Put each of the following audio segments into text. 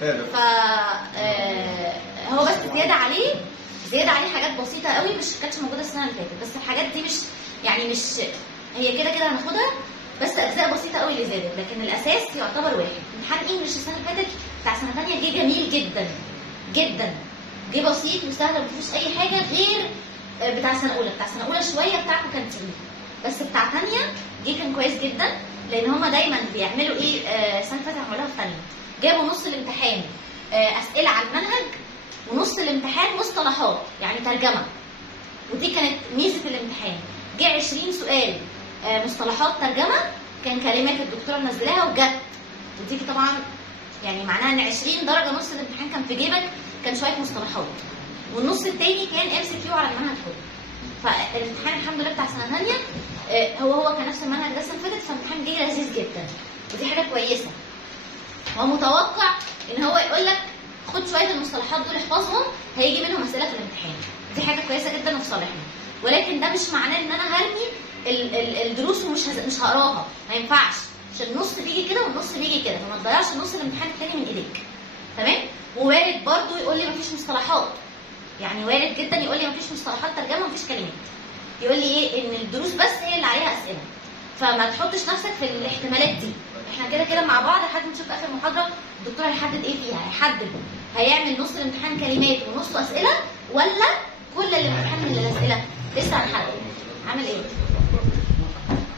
ف هو بس زياده عليه حاجات بسيطه قوي مش كانتش موجوده السنه اللي فاتت، بس الحاجات دي مش هي كده كده هناخدها، بس اجزاء بسيطه قوي اللي زادت، لكن الاساس يعتبر واحد. امتحان انجلش السنه اللي فاتت بتاع سنه ثانيه جه جميل جدا جدا، جه بسيط وسهل ومفيهوش اي حاجه غير بتاع سنه اولى. بتاع سنه اولى شويه بتاعته كان تقيل، بس بتاع ثانيه جه كان كويس جدا، لان هما دايما بيعملوا ايه السنه اللي فاتت عملوها في ثانيه، جابوا نص الامتحان اسئله على المنهج ونص الامتحان مصطلحات يعني ترجمه، ودي كانت ميزه الامتحان. جه 20 سؤال مصطلحات ترجمه، كان كلمات الدكتوره منزلاها وجت، ودي طبعا يعني معناها ان 20 درجه نص الامتحان كان في جيبك، كان شويه مصطلحات، والنص الثاني كان ام سي كيو على المنهج كله. فالامتحان الحمد لله بتاع سنه ثانيه هو كان نفس المنهج ده السنه اللي فاتت، فالامتحان جه لذيذ جدا، ودي حاجه كويسه. هو متوقع ان هو يقول لك خد شويه المصطلحات دول احفظهم، هيجي منهم اسئله في الامتحان، دي حاجه كويسه جدا وفي صالحنا، ولكن ده مش معناه ان انا هرمي الدروس ومش هقراها، ما ينفعش، عشان النص بيجي كده والنص بيجي كده، فما تضيعش نص الامتحان الثاني من ايديك. تمام؟ ووارد برضو يقول لي مفيش مصطلحات، يعني وارد جدا يقول لي مفيش مصطلحات ترجمه ومفيش كلمات، يقول لي ايه ان الدروس بس هي اللي عليها اسئله، فما تحطش نفسك في الاحتمالات دي. احنا كده كده مع بعض لحد ما نشوف اخر محاضره الدكتور هيحدد ايه فيها، هيحدد هيعمل نص الامتحان كلمات ونصه اسئله ولا كل الامتحان من الاسئله، لسه هنحدد. عامل ايه؟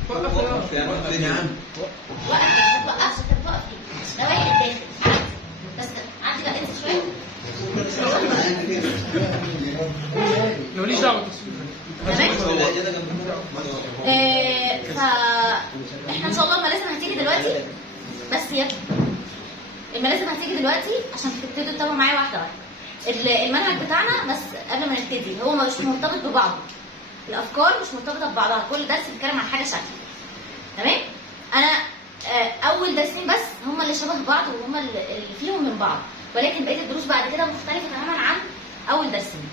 وقف يا عم. وقف، ما توقفش، انت بتوقف ليه؟ ده واحد داخل بس عندي بقى انت شويه ماليش دعوه. فاحنا ان شاء الله الملازم هتيجي دلوقتي، بس يلا الملازم هتيجي دلوقتي عشان تبتدوا تتابعوا معايا واحده واحده. المنهج بتاعنا بس قبل ما نبتدي هو مش مرتبط ببعضه، الافكار مش مرتبطه ببعضها، كل درس بيتكلم عن حاجه شكل. تمام؟ انا اول درسين بس هم اللي شبه بعض وهم اللي فيهم من بعض، ولكن بقيه الدروس بعد كده مختلفه تماما عن اول درسين.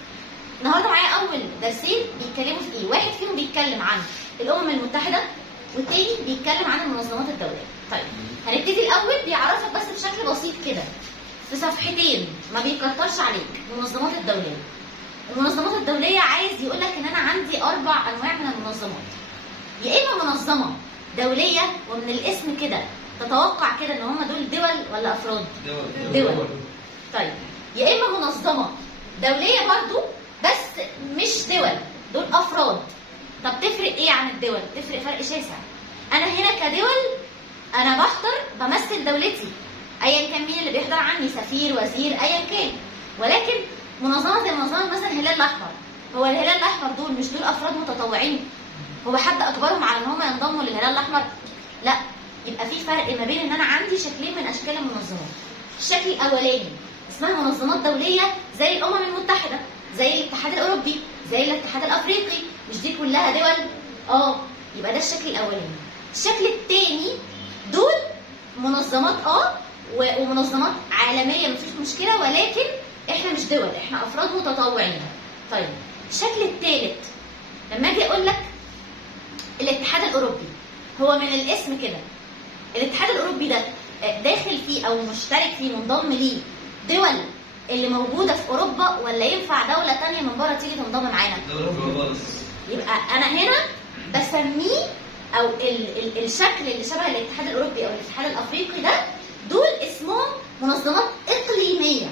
النهارده معايا اول درسين بيتكلموا في ايه؟ واحد فيهم بيتكلم عن الامم المتحده، والتاني بيتكلم عن المنظمات الدوليه. طيب هنبتدي الاول بيعرفك بس بشكل بسيط كده في صفحتين، ما بيكترش عليك. المنظمات الدوليه. المنظمات الدوليه عايز يقول لك ان انا عندي 4 انواع من المنظمات، يا اما منظمه دوليه ومن الاسم كده تتوقع كده ان هم دول ولا افراد؟ دول. طيب يا اما منظمه دوليه برضو بس مش دول افراد. طب تفرق ايه عن الدول؟ تفرق فرق شاسع. انا هنا كدول انا بحضر بمثل دولتي، ايا كان مين اللي بيحضر عني، سفير، وزير، ايا كان. ولكن منظمه زي منظمه مثلا الهلال الاحمر، هو الهلال الاحمر دول افراد متطوعين؟ هو حد اجبرهم على ان هم ينضموا للهلال الاحمر؟ لا. يبقى في فرق ما بين ان انا عندي شكلين من اشكال المنظمات. الشكل الاولاني اسمها منظمات دوليه زي الامم المتحده، زي الاتحاد الاوروبي، زي الاتحاد الافريقي، مش دي كلها دول؟ يبقى ده الشكل الاولاني. الشكل الثاني دول منظمات ومنظمات عالميه مفيش مشكله، ولكن احنا مش دول، احنا افراد متطوعين. طيب الشكل الثالث لما اجي اقول لك الاتحاد الاوروبي، هو من الاسم كده الاتحاد الاوروبي ده داخل فيه او مشترك فيه منضم ليه دول اللي موجوده في اوروبا، ولا ينفع دوله ثانيه من بره تيجي تنضم معانا؟ يبقى انا هنا بسميه او الشكل اللي شبه الاتحاد الاوروبي او الاتحاد الافريقي ده، دول اسمهم منظمات اقليميه.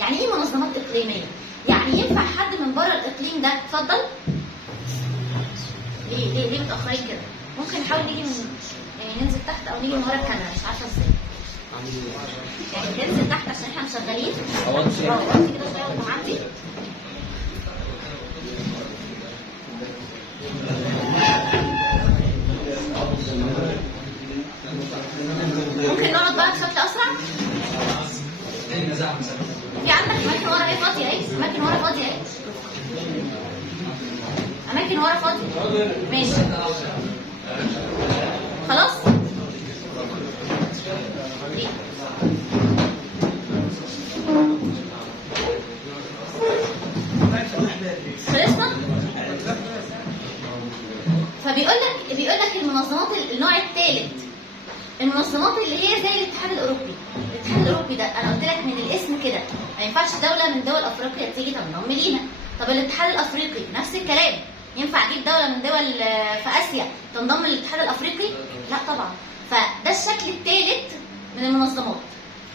يعني ايه منظمات اقليميه؟ يعني ينفع حد من بره الاقليم ده. اتفضل. ليه متاخرين كده؟ ممكن نحاول نيجي يعني ننزل تحت او نيجي من ورا الكاميرا، مش عارفه ازاي. يعني ننزل تحت عشان احنا مشغلين. وطي كده شويه وانت معدي. ممكن نقعد بقى بشكل اسرع؟ في عندك اماكن ورا ايه فاضيه اهي، اماكن ورا فاضيه اهي، اماكن ورا فاضيه. ماشي خلاص. خلصنا؟ فبيقول لك المنظمات النوع الثالث، المنظمات اللي هي زي الاتحاد الاوروبي. الاتحاد الاوروبي الاوروبي ده انا قلت لك من الاسم كده ما ينفعش دوله من دول افريقيا تيجي تنضم لينا. طب الاتحاد الافريقي نفس الكلام، ينفع اجيب دوله من دول في اسيا تنضم للاتحاد الافريقي؟ لا طبعا. فده الشكل الثالث من المنظمات،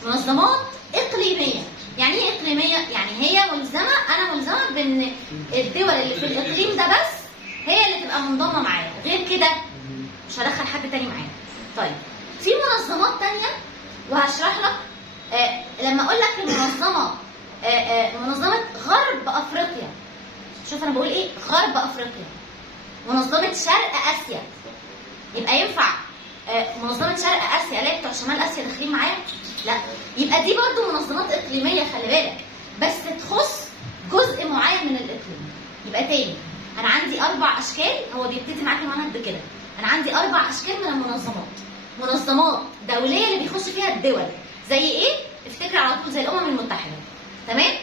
منظمات اقليميه. يعني ايه اقليميه؟ يعني هي ملزمه، انا ملزمه بان الدول اللي في الاقليم ده بس هي اللي تبقى منضمه معايا، غير كده مش هدخل حد تاني معايا. طيب في منظمات تانية وهشرح لك. لما اقول لك المنظمه منظمه غرب افريقيا، شوف انا بقول ايه، غرب افريقيا، منظمه شرق اسيا، يبقى ينفع منظمه شرق اسيا الاقي بتوع شمال اسيا داخلين معايا؟ لا. يبقى دي برضو منظمات اقليميه، خلي بالك، بس تخص جزء معين من الاقليم. يبقى تاني انا عندي 4 اشكال، هو بيبتدي معاك المنهج بكده. انا عندي 4 اشكال من المنظمات. منظمات دوليه اللي بيخش فيها الدول، زي ايه؟ افتكر على طول، زي الامم المتحده. تمام؟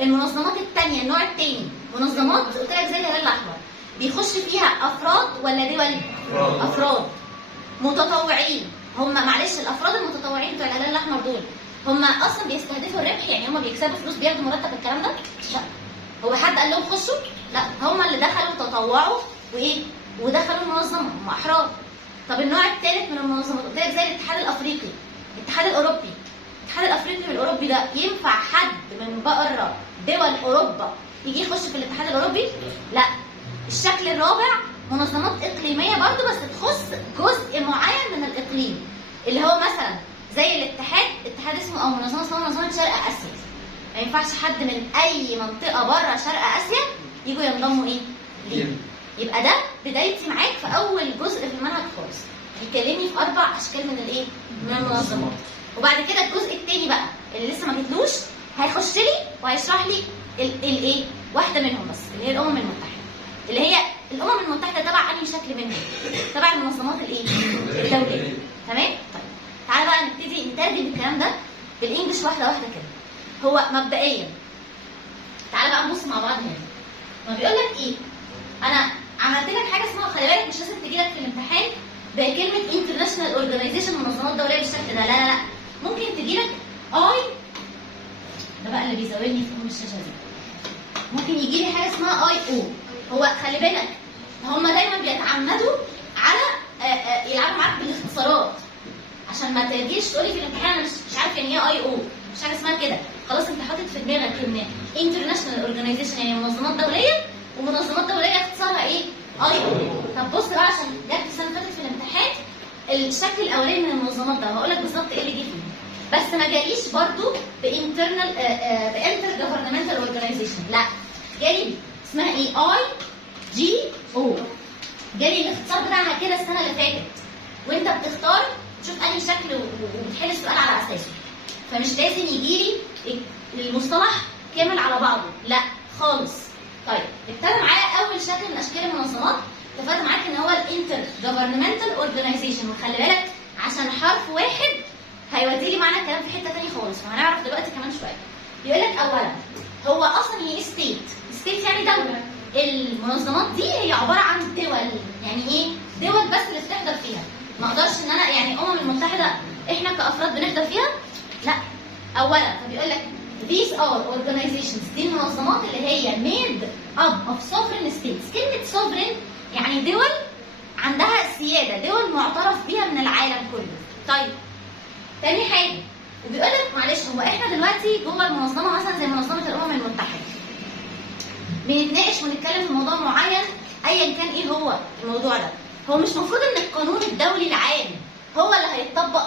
المنظمات الثانيه، النوع الثاني، منظمات قلت لك زي الهلال الاحمر، بيخش فيها افراد ولا دول؟ افراد متطوعين. هم معلش الافراد المتطوعين بتوع الهلال الاحمر دول هم اصلا بيستهدفوا الربح؟ يعني هم بيكسبوا فلوس، بياخدوا مرتب، الكلام ده؟ لا. هو حد قال لهم خشوا؟ لا، هم اللي دخلوا تطوعوا وايه؟ ودخلوا المنظمه، هم احرار. طب النوع الثالث من المنظمات قلت لك زي الاتحاد الافريقي، الاتحاد الاوروبي. الاتحاد الافريقي والاوروبي ده ينفع حد من بره دول اوروبا يجي يخش في الاتحاد الاوروبي؟ لا. الشكل الرابع منظمات اقليميه برضو بس تخص جزء معين من الاقليم، اللي هو مثلا زي اتحاد اسمه او منظمه اسمها منظمه شرق اسيا. ما ينفعش حد من اي منطقه بره شرق اسيا يجوا ينضموا ايه؟ ليه؟ يبقى ده بدايتي معاك في اول جزء في المنهج خالص، بيكلمني في 4 اشكال من الايه؟ من المنظمات. وبعد كده الجزء الثاني بقى اللي لسه ما جتلوش هيخش لي وهيشرح لي الايه؟ واحده منهم بس، اللي هي الامم المتحده. اللي هي الامم المتحده تبع انهي شكل منهم؟ تبع المنظمات الايه؟ الدوليه. تمام؟ طيب تعالى بقى نبتدي نترجم الكلام ده بالانجلش واحده واحده كده. هو مبدئيا تعالى بقى نبص مع بعض هنا. ما بيقول لك ايه؟ انا عملت لك حاجه اسمها، خلي بالك مش لازم تجي لك في الامتحان بكلمه انترناشونال اورجانيزيشن، منظمات دوليه بالشكل ده، لا لا لا. ممكن تجي لك ده بقى اللي بيزاولني في الشاشه دي. ممكن يجي لي حاجه اسمها او. هو خلي بالك هم دايما بيتعمدوا على يلعبوا معاك بالاختصارات عشان ما تجيش تقولي في الامتحان انا مش عارف يعني ايه او. مش حاجه اسمها كده، خلاص انت حاطط في دماغك ان انترناشونال اورجانيزيشن يعني منظمات دوليه، ومنظمات دوليه اختصارها ايه؟ او. طب بص بقى، عشان جت السنه اللي فاتت في الامتحان الشكل الاولاني من المنظمات ده، هقول لك بالظبط ايه اللي جه فيه. بس ما جاليش برضو بانترنال بانتر جفرنمنتال اورجانيزيشن، لا، جالي اسمها ايه؟ IGO. جالي الاختصار بتاعها كده السنه اللي فاتت، وانت بتختار تشوف انهي شكل وبتحل السؤال على اساسه. فمش لازم يجي لي المصطلح كامل على بعضه، لا خالص. طيب ابتدى معايا اول شكل من اشكال المنظمات، اتفقت معاك ان هو الانتر جفرنمنتال اورجانيزيشن، وخلي بالك عشان حرف واحد هيودي لي معانا الكلام في حته ثانيه خالص، وهنعرف دلوقتي كمان شويه. بيقول لك اولا هو اصلا هي ستيت يعني دوله. المنظمات دي هي عباره عن دول. يعني ايه؟ دول بس اللي بتحضر فيها. ما اقدرش ان انا يعني الامم المتحده احنا كافراد بنحضر فيها؟ لا. اولا فبيقول لك these are organizations، دي المنظمات اللي هي made up of sovereign states. كلمه sovereign يعني دول عندها سياده، دول معترف بيها من العالم كله. طيب تاني حاجه، وبيقول لك معلش هو احنا دلوقتي جوه المنظمه مثلا زي منظمه الامم المتحده بنتناقش ونتكلم في موضوع معين ايا كان ايه هو الموضوع ده. هو مش المفروض ان القانون الدولي العام هو اللي هيتطبق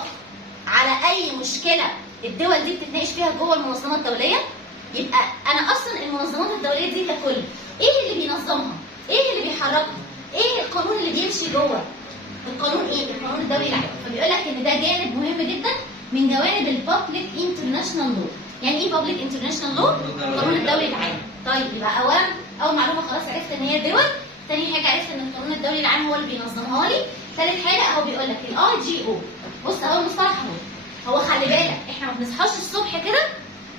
على اي مشكله الدول دي بتتناقش فيها جوه المنظمات الدوليه؟ يبقى انا اصلا المنظمات الدوليه دي ككل ايه اللي بينظمها؟ ايه اللي بيحركها؟ ايه القانون اللي بيمشي جوه؟ القانون ايه؟ القانون الدولي العام. فبيقول لك ان ده جانب مهم جدا من جوانب البابليك انترناشونال لو. يعني ايه بابليك انترناشونال لو؟ القانون الدولي العام. طيب يبقى اولا اول معلومه خلاص عرفت ان هي دول. تاني حاجه عرفت ان القانون الدولي العام هو اللي بينظمها لي. تالت حاجه اهو بيقول لك IGO. بص اهو المصطلح اهو. هو خلي بالك احنا ما بنصحاش الصبح كده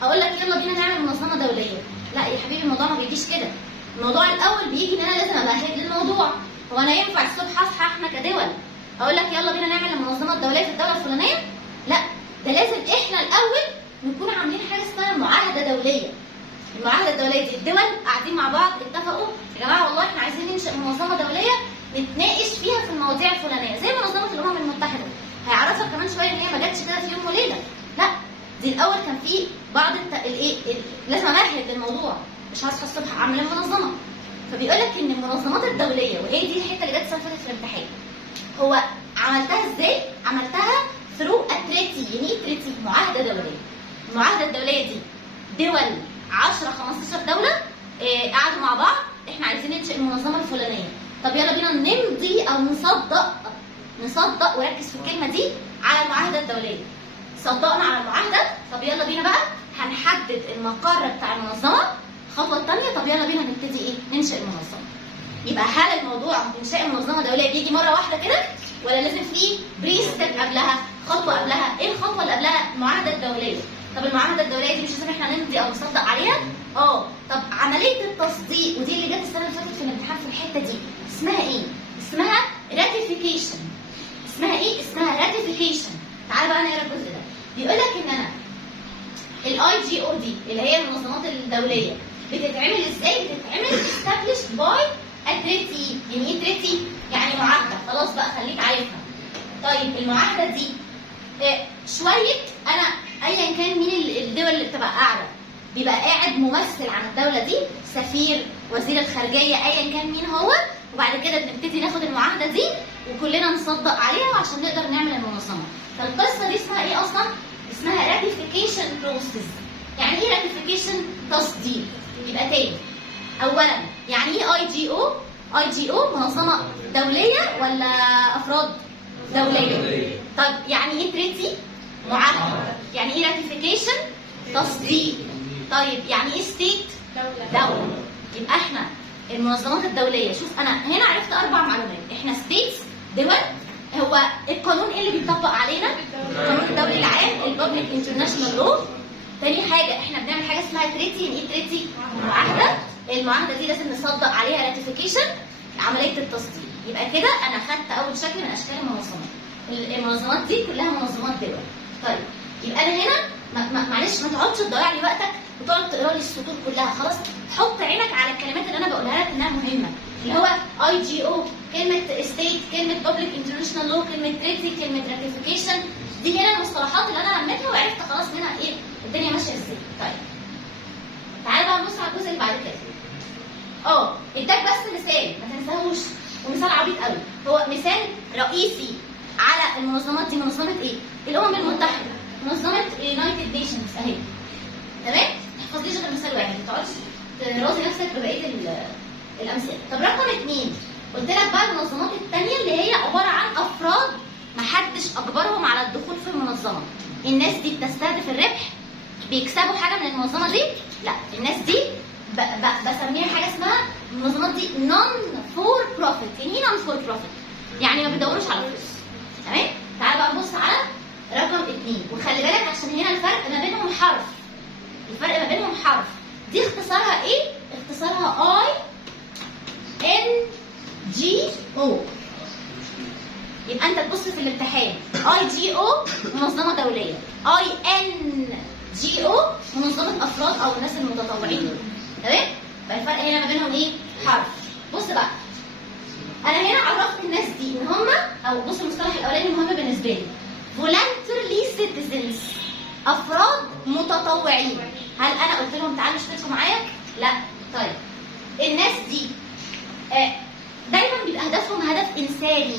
اقول لك يلا بينا نعمل منظمه دوليه. لا يا حبيبي الموضوع ما بيجيش كده. الموضوع الاول بيجي ان انا لازم ابقى هاد للموضوع. هو انا ينفع الصبح اصحى احنا كدول اقول لك يلا بينا نعمل المنظمه الدوليه في الدوله الفلانيه؟ لا. ده لازم احنا الاول نكون عاملين حاجه اسمها معاهده دوليه. المعاهده الدوليه دي الدول قاعدين مع بعض اتفقوا يا جماعه والله احنا عايزين ننشئ منظمه دوليه نتناقش فيها في المواضيع الفلانيه زي منظمه الامم المتحده. هيعرفك كمان شويه ان هي ما جاتش كده في يوم وليله، لا دي الاول كان في بعض لازم امهد للموضوع، مش هصحى الصبح اعمل منظمه. فبيقول لك ان المنظمات الدوليه، وهي دي الحته اللي جت السنه اللي فاتت في الامتحان، هو عملتها ازاي؟ عملتها ثرو اتريتي. يعني ايه تريتي؟ معاهده دوليه. المعاهده الدوليه دي دول 10 15 دوله قعدوا مع بعض، احنا عايزين ننشئ المنظمه الفلانيه. طب يلا بينا نمضي او نصدق وركز في الكلمه دي على المعاهده الدوليه. صدقنا على المعاهده، طب يلا بينا بقى هنحدد المقر بتاع المنظمه. الخطوه الثانيه، طب يلا بينا نبتدي ايه؟ ننشئ المنظمه. يبقى هل الموضوع انشاء منظمه دوليه بيجي مره واحده كده، ولا لازم في بري ستيب قبلها، خطوه قبلها؟ ايه الخطوه اللي قبلها؟ المعاهده الدوليه. طب المعاهده الدوليه دي مش لازم احنا نمضي او نصدق عليها؟ طب عمليه التصديق، ودي اللي جت السنه اللي فاتت في الامتحان في الحته دي، اسمها ايه؟ اسمها راتيفيكيشن. اسمها ايه؟ اسمها راتيفيكيشن. تعال بقى نقرا الجزء ده. بيقول لك ان انا الاي جي او دي اللي هي المنظمات الدوليه بتتعمل ازاي؟ بتتعمل established by a treaty. يعني ايه treaty؟ يعني معاهده. خلاص بقى خليك عارفها. طيب المعاهده دي شويه، انا ايا كان مين الدول اللي بتبقى قاعده، بيبقى قاعد ممثل عن الدوله دي، سفير، وزير الخارجيه، ايا كان مين هو، وبعد كده بنبتدي ناخد المعاهده دي وكلنا نصدق عليها عشان نقدر نعمل المنظمه. فالقصه دي اسمها ايه اصلا؟ اسمها راتيفيكيشن بروسيس. يعني ايه راتيفيكيشن؟ تصديق. يبقى تاني، اولا يعني ايه اي جي او؟ اي جي او منظمه دوليه ولا افراد؟ دوليه. طب يعني ايه تريتي؟ معاهده. يعني ايه راتيفيكيشن؟ تصديق. طيب يعني ايه ستيت؟ دوله. يبقى احنا المنظمات الدوليه، شوف انا هنا عرفت 4 معلومات. احنا ستيتس، دول. هو القانون ايه اللي بيطبق علينا؟ القانون الدولي العام، الببليك انترناشونال لو. تاني حاجه احنا بنعمل حاجه اسمها تريتي. يعني ايه تريتي؟ معاهده. المعاهده دي لازم نصدق عليها راتيفيكيشن، عمليه التصديق. يبقى كده انا خدت اول شكل من اشكال المنظمات. المنظمات دي كلها منظمات دول. طيب يبقى انا هنا معلش ما تقعدش تضيع لي وقتك وتقعد تقرا لي السطور كلها. خلاص حط عينك على الكلمات اللي انا بقولها لك انها مهمه، اللي هو اي جي او، كلمه ستيت، كلمه بابليك انترناشونال لو، كلمه تريتي، كلمه راتيفيكيشن. دي هنا المصطلحات اللي انا لميتها وعرفت خلاص منها ايه الدنيا ماشيه ازاي. طيب تعالى بقى نبص على الجزء اللي بعد كده. اداك بس مثال ما تنساهوش، ومثال عبيط قوي. هو مثال رئيسي على المنظمات دي. منظمه ايه؟ الامم المتحده، منظمه يونايتد نيشنز اهي. تمام؟ ما تحفظليش غير مثال واحد، ما تقعدش ترازي نفسك ببقيه الامثله. طب رقم 2 قلت لك بقى المنظمات الثانيه اللي هي عباره عن افراد ما حدش اجبرهم على الدخول في المنظمه. الناس دي بتستهدف الربح، بيكسبوا حاجه من المنظمه دي؟ لا، الناس دي بسميها حاجه اسمها المنظمات دي نون فور بروفيت. يعني ايه نون فور بروفيت؟ يعني ما بيدوروش على فلوس. تمام؟ تعال بقى نبص على رقم 2، وخلي بالك عشان هنا الفرق ما بينهم حرف. الفرق ما بينهم حرف. دي اختصارها ايه؟ اختصارها اي ان جي او. يبقى انت تبص في الامتحان اي جي او منظمه دوليه، اي ان جي او منظمه افراد او الناس المتطوعين. تمام؟ يبقى الفرق هنا ما بينهم ايه؟ حرف. بص بقى، انا هنا عرفت الناس دي ان هم، او بص المصطلح الاولاني المهم بالنسبه لي، voluntarily citizens، افراد متطوعين. هل انا قلت لهم تعالوا اشتركوا معايا؟ لا. طيب الناس دي دايما بيبقى هدفهم هدف انساني،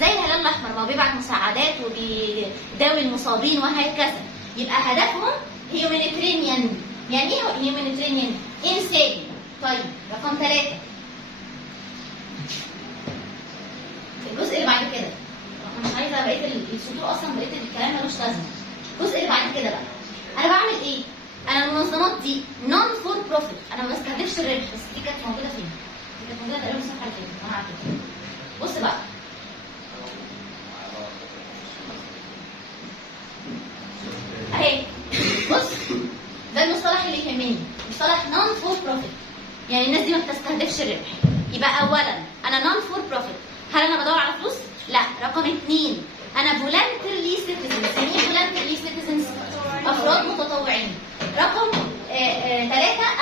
زي الهلال الاحمر، ما هو بيبعت مساعدات وبيداوي المصابين وهكذا. يبقى هدفهم هيومانيترينيان. يعني ايه هيومانيترينيان؟ انساني. طيب رقم 3، الجزء اللي بعد كده، انا مش عايزه بقيه السطور اصلا، بقيه الكلام ملوش لازمه. الجزء اللي بعد كده بقى انا بعمل ايه؟ انا المنظمات دي نون فور بروفيت، انا ما بستهدفش الربح. بس دي كانت موجوده فين؟ دي كانت موجوده تقريبا الصفحه اللي فاتت وانا عديت. بص بقى، اهي بص، ده المصطلح اللي يهمني، مصطلح نون فور بروفيت. يعني الناس دي ما بتستهدفش الربح. يبقى اولا انا نون فور بروفيت. هل انا بدور على فلوس؟ لا. رقم 2 انا voluntarily voluntarily citizens. يعني ايه voluntarily citizens؟ افراد متطوعين. رقم 3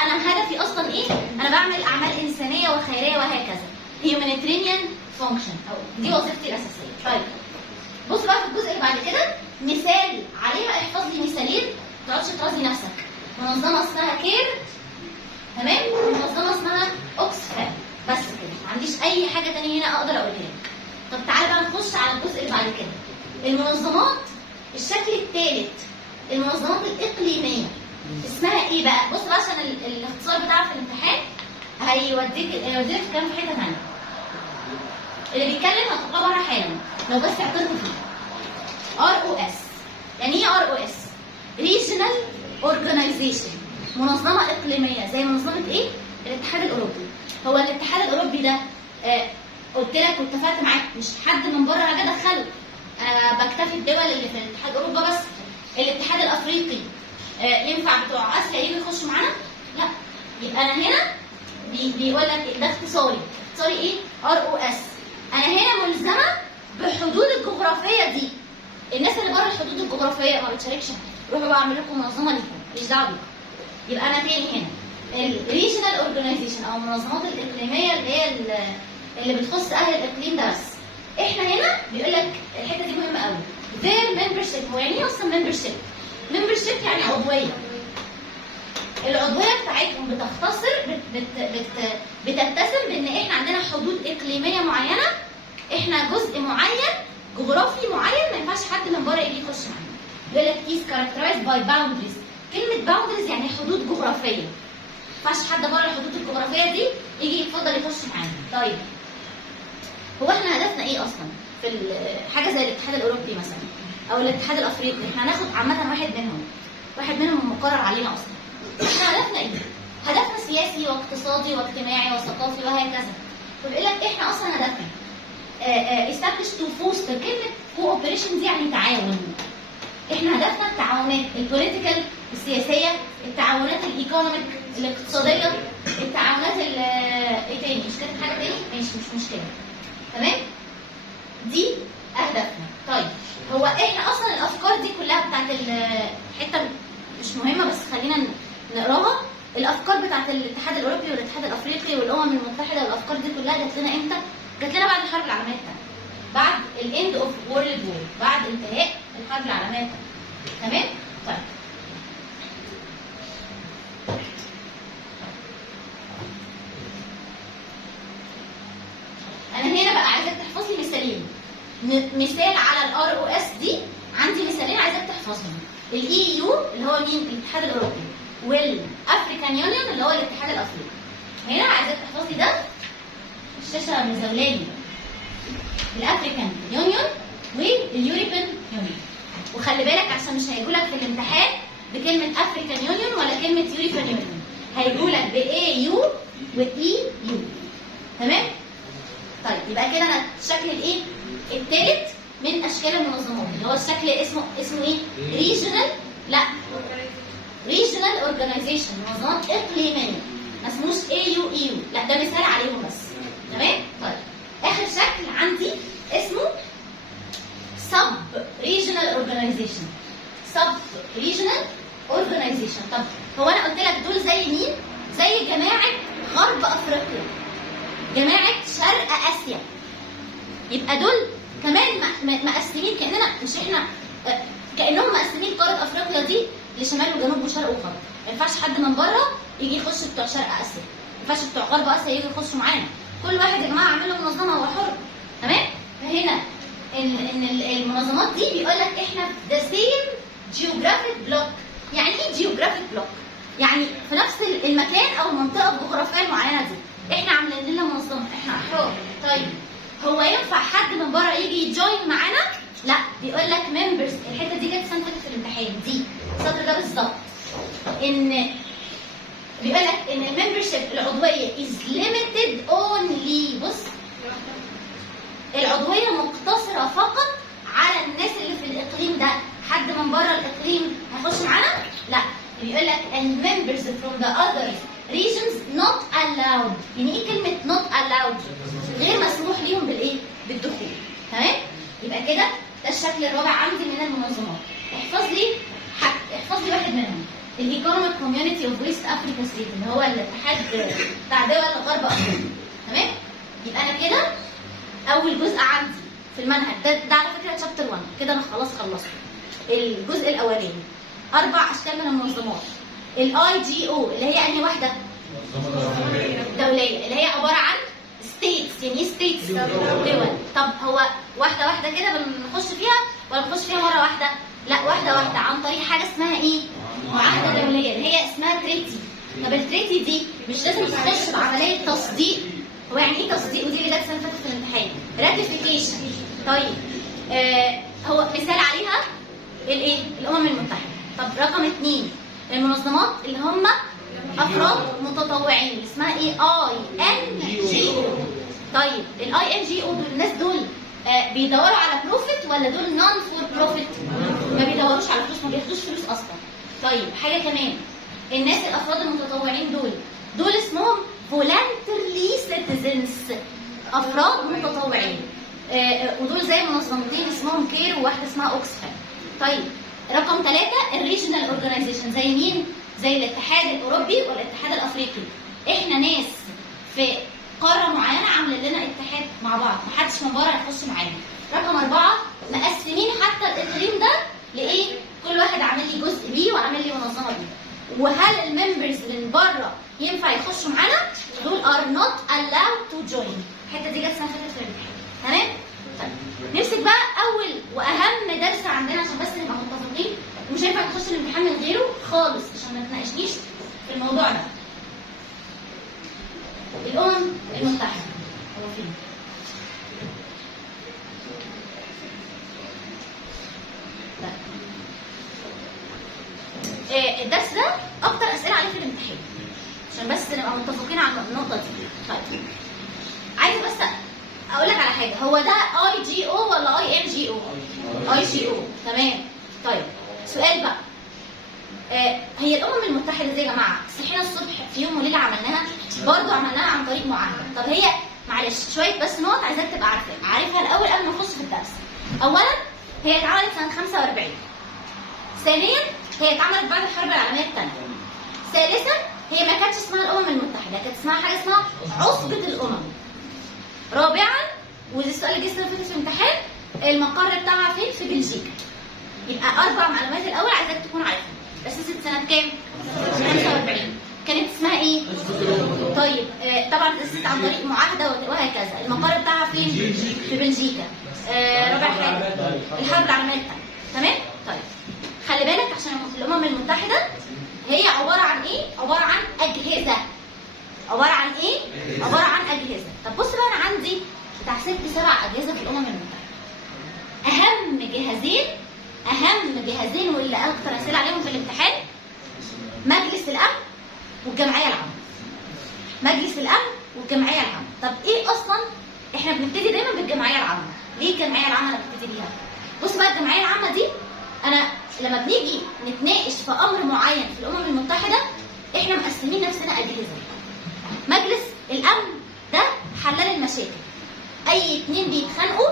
انا هدفي اصلا ايه؟ انا بعمل اعمال انسانيه وخيريه وهكذا. humanitarian function او دي وظيفتي الاساسيه. طيب بص بقى في الجزء اللي بعد كده مثال عليها، احفظ لي مثالين ما تقعدش ترازي نفسك. منظمه اسمها كير، تمام؟ ومنظمه اسمها اوكسفام. بس كده، ما عنديش اي حاجه ثانيه هنا اقدر اقولها لك. طب تعالى بقى نخش على الجزء اللي بعد كده. المنظمات الشكل الثالث، المنظمات الاقليميه اسمها ايه بقى؟ بص بقى عشان الاختصار بتاعها في الامتحان هيوديك الكلام في حته ثانيه. اللي بيتكلم هتطلع بره حالا لو بس اعترفوا فيه. ROS. يعني ايه ROS؟ Regional Organization. منظمه اقليميه زي منظمه ايه؟ الاتحاد الاوروبي. هو الاتحاد الاوروبي ده قلت لك واتفقت معاك مش حد من بره هاجي ادخله. انا بكتفي الدول اللي في الاتحاد اوروبا بس. الاتحاد الافريقي ينفع بتوع اسيا يجوا يخشوا معانا؟ لا. يبقى انا هنا بيقول لك ده اختصاري. اختصاري ايه؟ ROS. انا هنا ملزمه بالحدود الجغرافيه دي. الناس اللي بره الحدود الجغرافيه ما بتشاركش. روحوا بقى اعمل لكم منظمه ليكم، ماليش دعوه بيكم. يبقى انا تاني هنا الريجنال اورجانيزيشن او المنظمات الاقليميه اللي هي اللي بتخص اهل الاقليم ده بس. احنا هنا بيقول لك الحته دي مهمه قوي. their membership. هو يعني ايه اصلا membership؟ membership يعني عضويه. العضويه بتاعتهم بتختصر بتتسم بان احنا عندنا حدود اقليميه معينه، احنا جزء معين جغرافي معين ما ينفعش حد من بره يجي يخش معانا. بيقول لك is characterized by boundaries. كلمه boundaries يعني حدود جغرافيه. ما ينفعش حد بره الحدود الجغرافيه دي يجي يتفضل يخش معانا. طيب هو احنا هدفنا ايه اصلا في حاجه زي الاتحاد الاوروبي مثلا او الاتحاد الافريقي؟ احنا هناخد عامه واحد منهم مقرر علينا اصلا. احنا هدفنا ايه؟ هدفنا سياسي واقتصادي واجتماعي وثقافي وهكذا. فبيقول لك احنا اصلا هدفنا establish to foster. كلمه cooperation دي يعني تعاون. احنا هدفنا التعاونات البوليتيكال السياسيه، التعاونات الايكونوميك الاقتصاديه، التعاونات ايه تاني؟ مش كاتب حاجه تاني؟ ماشي مش مشكله. تمام؟ دي اهدافنا. طيب هو احنا اصلا الافكار دي كلها بتاعت الحته مش مهمه بس خلينا نقراها. الافكار بتاعت الاتحاد الاوروبي والاتحاد الافريقي والامم المتحده والافكار دي كلها جات لنا امتى؟ جات لنا بعد الحرب العالميه الثانيه. بعد الاند اوف وورلد وور، بعد انتهاء الحرب العالميه الثانيه. تمام؟ طيب انا هنا بقى عايزاك تحفظ لي مثالين. مثال على ROS دي، عندي مثالين عايزاك تحفظهم. EU اللي هو مين؟ الاتحاد الاوروبي، والافريكان يونيون اللي هو الاتحاد الافريقي. هنا عايزاك تحفظ لي ده، الشاشه مزولاني. الافريكان يونيون واليوروبيان يونيون. وخلي بالك عشان مش هيجوا لك في الامتحان بكلمه افريكان يونيون ولا كلمه يوروبيان يونيون، هيجوا لك BAU وEU. تمام؟ طيب يبقى كده انا الشكل الايه؟ الثالث من اشكال المنظمات اللي هو الشكل اسمه ايه؟ ريجنال، لا ريجنال اورجانيزيشن، منظمات اقليميه. ما اسموش AU لا، ده مثال عليهم بس. تمام؟ طيب اخر شكل عندي اسمه سب ريجنال اورجانيزيشن. سب ريجنال اورجانيزيشن. طب هو انا قلت لك دول زي مين؟ زي جماعه غرب افريقيا، جماعه شرق اسيا. يبقى دول كمان مقسمين كاننا مش احنا كانهم مقسمين قاره افريقيا دي لشمال وجنوب وشرق وغرب. ما ينفعش حد من بره يجي يخش بتوع شرق اسيا، ما ينفعش بتوع غرب اسيا يجوا يخشوا معانا. كل واحد يا جماعه اعملوا منظمه هو حر. تمام؟ فهنا ان المنظمات دي بيقول لك احنا ذا سيم جيوغرافيك بلوك. يعني ايه جيوغرافيك بلوك؟ يعني في نفس المكان او المنطقه الجغرافيه المعينه دي احنا عاملين لنا منظمه، احنا احرار. طيب هو ينفع حد من بره يجي يجوين معانا؟ لا، بيقول لك ممبرز. الحته دي جت سنه في الامتحان دي، السطر ده بالظبط. ان بيقول لك ان الممبرشيب العضويه از ليميتد اونلي. بص، العضويه مقتصره فقط على الناس اللي في الاقليم ده. حد من بره الاقليم هيخش معانا؟ لا. بيقول لك and members from the other regions not allowed. يعني ايه كلمه not allowed؟ غير مسموح ليهم بالايه؟ بالدخول. تمام؟ يبقى كده ده الشكل الرابع عندي من المنظمات. احفظ لي واحد منهم، الايكونوميك كوميونتي اوف ويست افريكا ستيت، اللي هو الاتحاد بتاع دول غرب افريقيا. تمام؟ يبقى انا كده اول جزء عندي في المنهج ده على فكره شابتر 1 كده، انا خلاص خلصت الجزء الاولاني. 4 اشكال من المنظمات. الاي جي او اللي هي انهي واحده؟ دوليه، اللي هي عباره عن ستيتس. يعني ايه ستيتس؟ دول. طب هو واحده واحده كده بنخش فيها ولا بنخش فيها مره واحده؟ لا، واحده واحده عن طريق حاجه اسمها ايه؟ معاهده دوليه، اللي هي اسمها تريتي. طب التريتي دي مش لازم تخش بعمليه تصديق. هو يعني ايه تصديق؟ ودي اللي جت السنه اللي فاتت في الامتحان، راتيفيكيشن. طيب هو مثال عليها الايه؟ الامم المتحده. طب رقم 2 المنظمات اللي هم افراد متطوعين اللي اسمها ايه؟ INGO. طيب INGO دول الناس دول بيدوروا على بروفيت ولا دول نون فور بروفيت؟ ما بيدوروش على فلوس، ما بياخدوش فلوس اصلا. طيب حاجه كمان، الناس الافراد المتطوعين دول اسمهم فولنترلي سيتيزنز، افراد متطوعين. ودول زي منظمتين اسمهم كير وواحده اسمها اوكسفام. طيب رقم 3 الريجنال اورجانيزيشن، زي مين؟ زي الاتحاد الاوروبي والاتحاد الافريقي. احنا ناس في قاره معينه عامله لنا اتحاد مع بعض، محدش من بره يخش معانا. رقم 4 مقسمين حتى الاقليم ده لايه؟ كل واحد عامل لي جزء بيه وعامل لي منظمه بيه. وهل الممبرز من بره ينفع يخشوا معانا؟ دول are not allowed to join. الحته دي جت السنه اللي فاتت في الامتحان. تمام؟ طيب نمسك بقى اول واهم درس عندنا عشان بس نبقى متفقين، ومش هينفع نخش الامتحان من غيره خالص عشان ما تناقشنيش في الموضوع ده. الامم المتحده هو فين؟ الدرس ده اكتر اسئله عليه في الامتحان عشان بس نبقى متفقين على النقطه دي. طيب عايزه بس اقول لك على حاجه، هو ده IGO ولا INGO؟ IGO. تمام. طيب سؤال بقى، هي الامم المتحده دي يا جماعه صحينا الصبح في يوم وليله عملناها؟ برضه عملناها عن طريق معاهده. طب هي معلش شويه بس نقط عايزاك تبقى عارفها الاول قبل ما نخش في الدرس. اولا هي اتعملت سنه 45. ثانيا هي اتعملت بعد الحرب العالميه الثانيه. ثالثا هي ما كانتش اسمها الامم المتحده، كانت اسمها حاجه اسمها عصبه الامم. رابعا وده السؤال اللي جه السنه اللي فاتت في الامتحان، المقر بتاعها فين؟ في بلجيكا. يبقى 4 معلومات الاول عايزاك تكون عارفها. اسست سنه كام؟ 45. كانت اسمها ايه؟ طيب طبعا اسست عن طريق معاهده وهكذا. المقر بتاعها فين؟ في بلجيكا. رابع حاجه الحرب العالميه الثانيه. تمام؟ طيب خلي بالك عشان الامم المتحده هي عباره عن ايه؟ عباره عن اجهزه. عباره عن ايه؟ عباره عن اجهزه. طب بص بقى، انا عندي بتاع 6 7 اجهزه في الامم المتحده. اهم جهازين واللي اكتر اسئله عليهم في الامتحان مجلس الامن والجمعيه العامه. مجلس الامن والجمعيه العامه. طب ايه اصلا؟ احنا بنبتدي دايما بالجمعيه العامه. ليه الجمعيه العامه انا ببتدي بيها؟ بص بقى، الجمعيه العامه دي انا لما بنيجي نتناقش في امر معين في الامم المتحده احنا مقسمين نفسنا اجهزه. مجلس الامن ده حلال المشاكل. اي 2 بيتخانقوا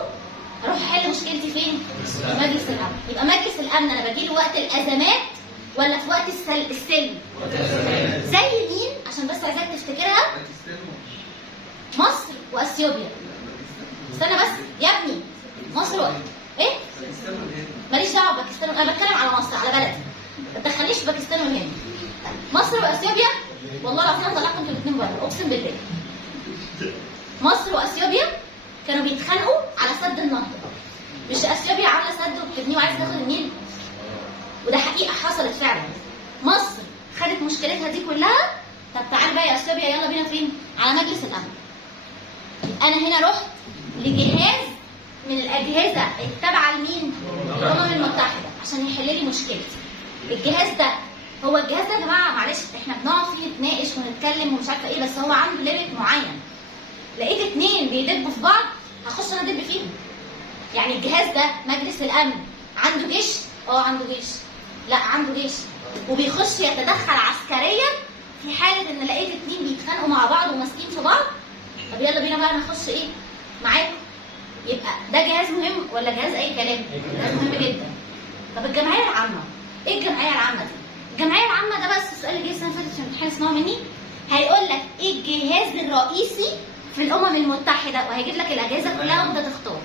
اروح احل مشكلتي فين؟ مجلس الامن. يبقى مجلس الامن انا بجيله وقت الازمات ولا في وقت السلم؟ زي مين؟ عشان بس عايزاك تفتكرها، مصر واثيوبيا. استنى بس يا ابني، مصر ايه؟ ماليش دعوه بباكستان، انا بتكلم على مصر، على بلدي. ما تدخليش في باكستان والهند. مصر واثيوبيا والله العظيم انا طلعكم انتوا الاثنين بره، اقسم بالله. مصر واثيوبيا كانوا بيتخانقوا على سد النهضه. مش اثيوبيا عامله سد وبتبنيه وعايزه تاخد النيل؟ وده حقيقه حصلت فعلا. مصر خدت مشكلتها دي كلها. طب تعال بقى يا اثيوبيا، يلا بينا فين؟ على مجلس الامن. انا هنا رحت لجهاز من الاجهزه التابعه لمين؟ الامم المتحده عشان يحل لي مشكلتي. الجهاز ده هو الجهاز ده يا جماعه معلش احنا بنقعد فيه نتناقش ونتكلم ومش عارفه ايه، بس هو عنده ليميت معين. لقيت 2 بيدبوا في بعض هخش انا ادب فيهم. يعني الجهاز ده مجلس الامن عنده جيش؟ عنده جيش. لا عنده جيش وبيخش يتدخل عسكريا في حاله ان لقيت 2 بيتخانقوا مع بعض وماسكين في بعض. طب يلا بينا بقى نخش ايه؟ معاكم. يبقى ده جهاز مهم ولا جهاز اي كلام؟ جهاز مهم جدا. طب الجمعيه العامه، ايه الجمعيه العامه دي؟ الجمعيه العامه ده بس السؤال اللي جه السنه اللي فاتت في الامتحان اسمعوا مني، هيقول لك ايه الجهاز الرئيسي في الامم المتحده، وهيجيب لك الاجهزه كلها وانت تختار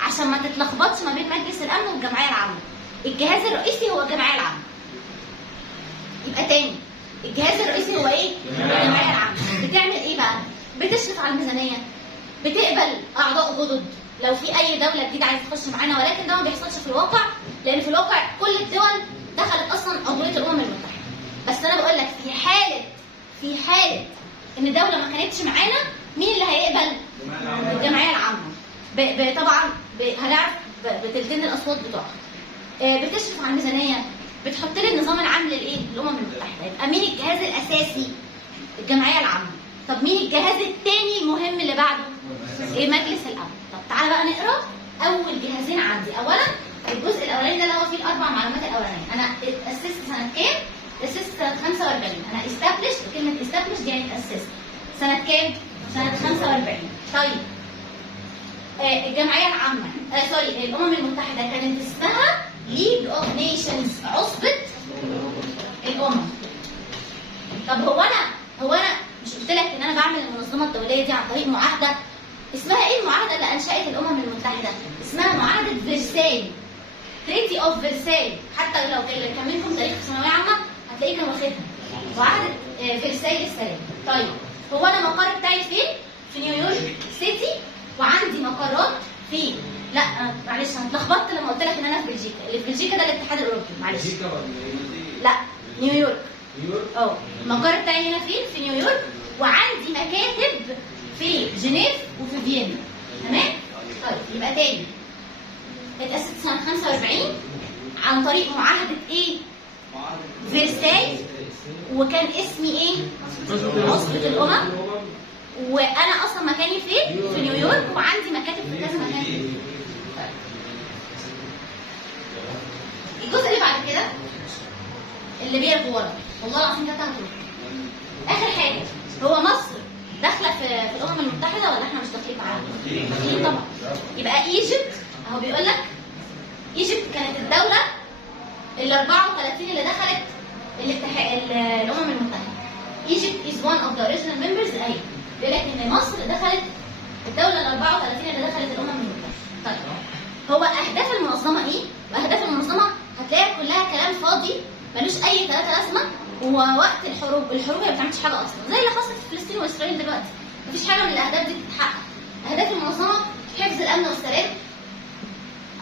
عشان ما تتلخبطش ما بين مجلس الامن والجمعيه العامه. الجهاز الرئيسي هو الجمعيه العامه. يبقى تاني، الجهاز الرئيسي هو ايه؟ الجمعيه العامه. بتعمل ايه بقى؟ بتشرف على الميزانيه، بتقبل اعضاء جدد لو في اي دوله جديده عايزه تخش معانا، ولكن ده ما بيحصلش في الواقع، لان في الواقع كل الدول دخلت اصلا عضويه الامم المتحده. بس انا بقول لك في حاله ان دوله ما كانتش معانا، مين اللي هيقبل؟ الجمعيه العامه. طبعا هنعرف بتلتين الاصوات بتوعها. بتشرف على الميزانيه، بتحط لي النظام العام للايه؟ للامم المتحده. يبقى مين الجهاز الاساسي؟ الجمعيه العامه. طب مين الجهاز الثاني المهم اللي بعده؟ ايه؟ مجلس الامن. طب تعالى بقى نقرا اول جهازين عندي. اولا الجزء الاولاني ده اللي هو فيه الاربع معلومات الاولانيه. انا اتاسست سنه كام؟ اتاسست سنه 45. انا استابلشت، كلمه استابلشت يعني اتاسست سنه كام؟ سنه 45. طيب الجمعيه العامه سوري الامم المتحده كانت اسمها ليج اوف نيشنز، عصبه الامم. طب هو انا مش قلت لك ان انا بعمل المنظمه الدوليه دي عن طريق معاهده؟ اسمها ايه المعاهده اللي انشات الامم المتحده؟ اسمها معاهده فرساي، تريتي اوف فرساي. حتى لو كان منكم تاريخ في ثانويه عامه هتلاقيه كان واخدها، معاهده فرساي للسلام. طيب هو انا المقر بتاعي فين؟ في نيويورك سيتي، وعندي مقرات في لا معلش انا اتلخبطت لما قلت لك ان انا في بلجيكا. اللي في بلجيكا ده الاتحاد الاوروبي، معلش. لا نيويورك. المقر بتاعي هنا فين؟ في نيويورك، وعندي مكاتب في جنيف وفي فيينا. تمام؟ طيب يبقى تاني اتأسست سنة 45 عن طريق معاهدة ايه؟ فرساي. وكان اسمي ايه؟ عصبة الأمم. وأنا أصلا مكاني فين؟ في نيويورك، وعندي مكاتب في كذا مكان. الجزء اللي بعد كده اللي بيرجو ورا، والله العظيم ده هتروح. آخر حاجة، هو مصر داخله في الامم المتحده ولا احنا مش داخلين معاها؟ داخلين طبعا. يبقى ايجيبت اهو بيقول لك ايجيبت كانت الدوله ال 34 اللي دخلت الامم المتحده. ايجيبت از one of the original members. اهي بيقول لك ان مصر دخلت الدوله ال 34 اللي دخلت الامم المتحده. طيب هو اهداف المنظمه ايه؟ واهداف المنظمه هتلاقيها كلها كلام فاضي ملوش اي ثلاثه لازمه. ووقت الحروب هي ما بتعملش حاجه اصلا، زي اللي حصل في فلسطين واسرائيل دلوقتي. مفيش حاجه من الاهداف دي بتتحقق. اهداف المنظمه حفظ الامن والسلام.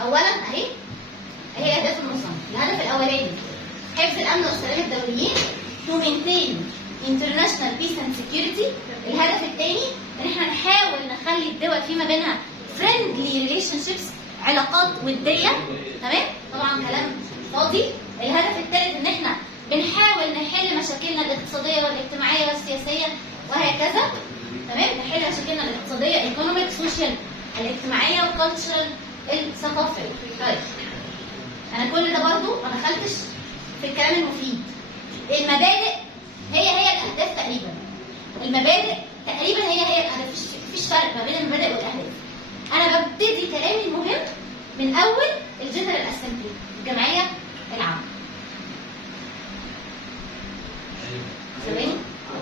اولا اهي اهداف المنظمه. الهدف الاولاني حفظ الامن والسلام الدوليين، to maintain international peace and security. الهدف الثاني ان احنا نحاول نخلي الدول فيما بينها friendly relationships، علاقات وديه. تمام؟ طبعا كلام فاضي. الهدف الثالث ان احنا بنحاول نحل مشاكلنا الاقتصاديه والاجتماعيه والسياسيه وهكذا. تمام؟ نحل مشاكلنا الاقتصاديه، ايكونوميك، سوشيال، الاجتماعيه، والكالتشرال، الثقافيه. طيب انا كل ده برضو ما دخلتش في الكلام المفيد. المبادئ هي الاهداف تقريبا. المبادئ تقريبا هي الاهداف، مفيش فرق ما بين المبادئ والاهداف. انا ببتدي كلامي المهم من اول الجنرال اسمبلي، الجمعيه العامه. سامعني؟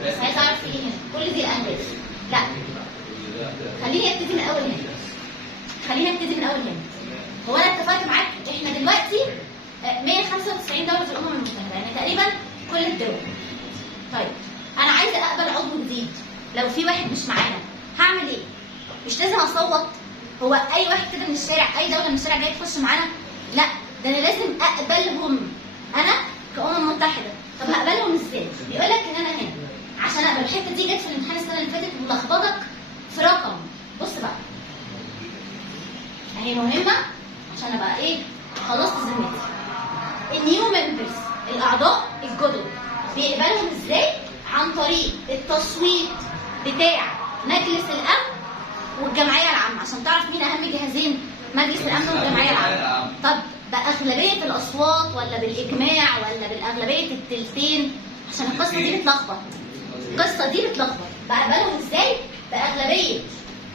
بس عايز اعرف ايه هنا؟ كل دي الاهداف. لا خليني ابتدي من اول هنا. هو انا اتفقت معاك احنا دلوقتي 195 دوله في الامم المتحده، يعني تقريبا كل الدول. طيب انا عايزه اقبل عضو جديد، لو في واحد مش معانا هعمل ايه؟ مش لازم اصوت. هو اي واحد كده من الشارع، اي دوله من الشارع جاي تخش معانا؟ لا، ده انا لازم اقبلهم انا كأمم متحده. طب هقبلهم ازاي؟ بيقول لك ان انا هنا عشان اقبل. الحته دي جت في الامتحان السنه اللي فاتت ملخبطك في رقم. بص بقى اهي مهمه عشان ابقى ايه؟ خلصت ذمتي. النيو ممبرز، الاعضاء الجدد، بيقبلهم ازاي؟ عن طريق التصويت بتاع مجلس الامن والجمعيه العامه. عشان تعرف مين اهم جهازين، مجلس الامن والجمعيه العامه. طب باغلبيه الاصوات ولا بالاجماع ولا بالاغلبيه التلتين؟ عشان القصه دي بتلخبط. بقبلهم ازاي؟ باغلبيه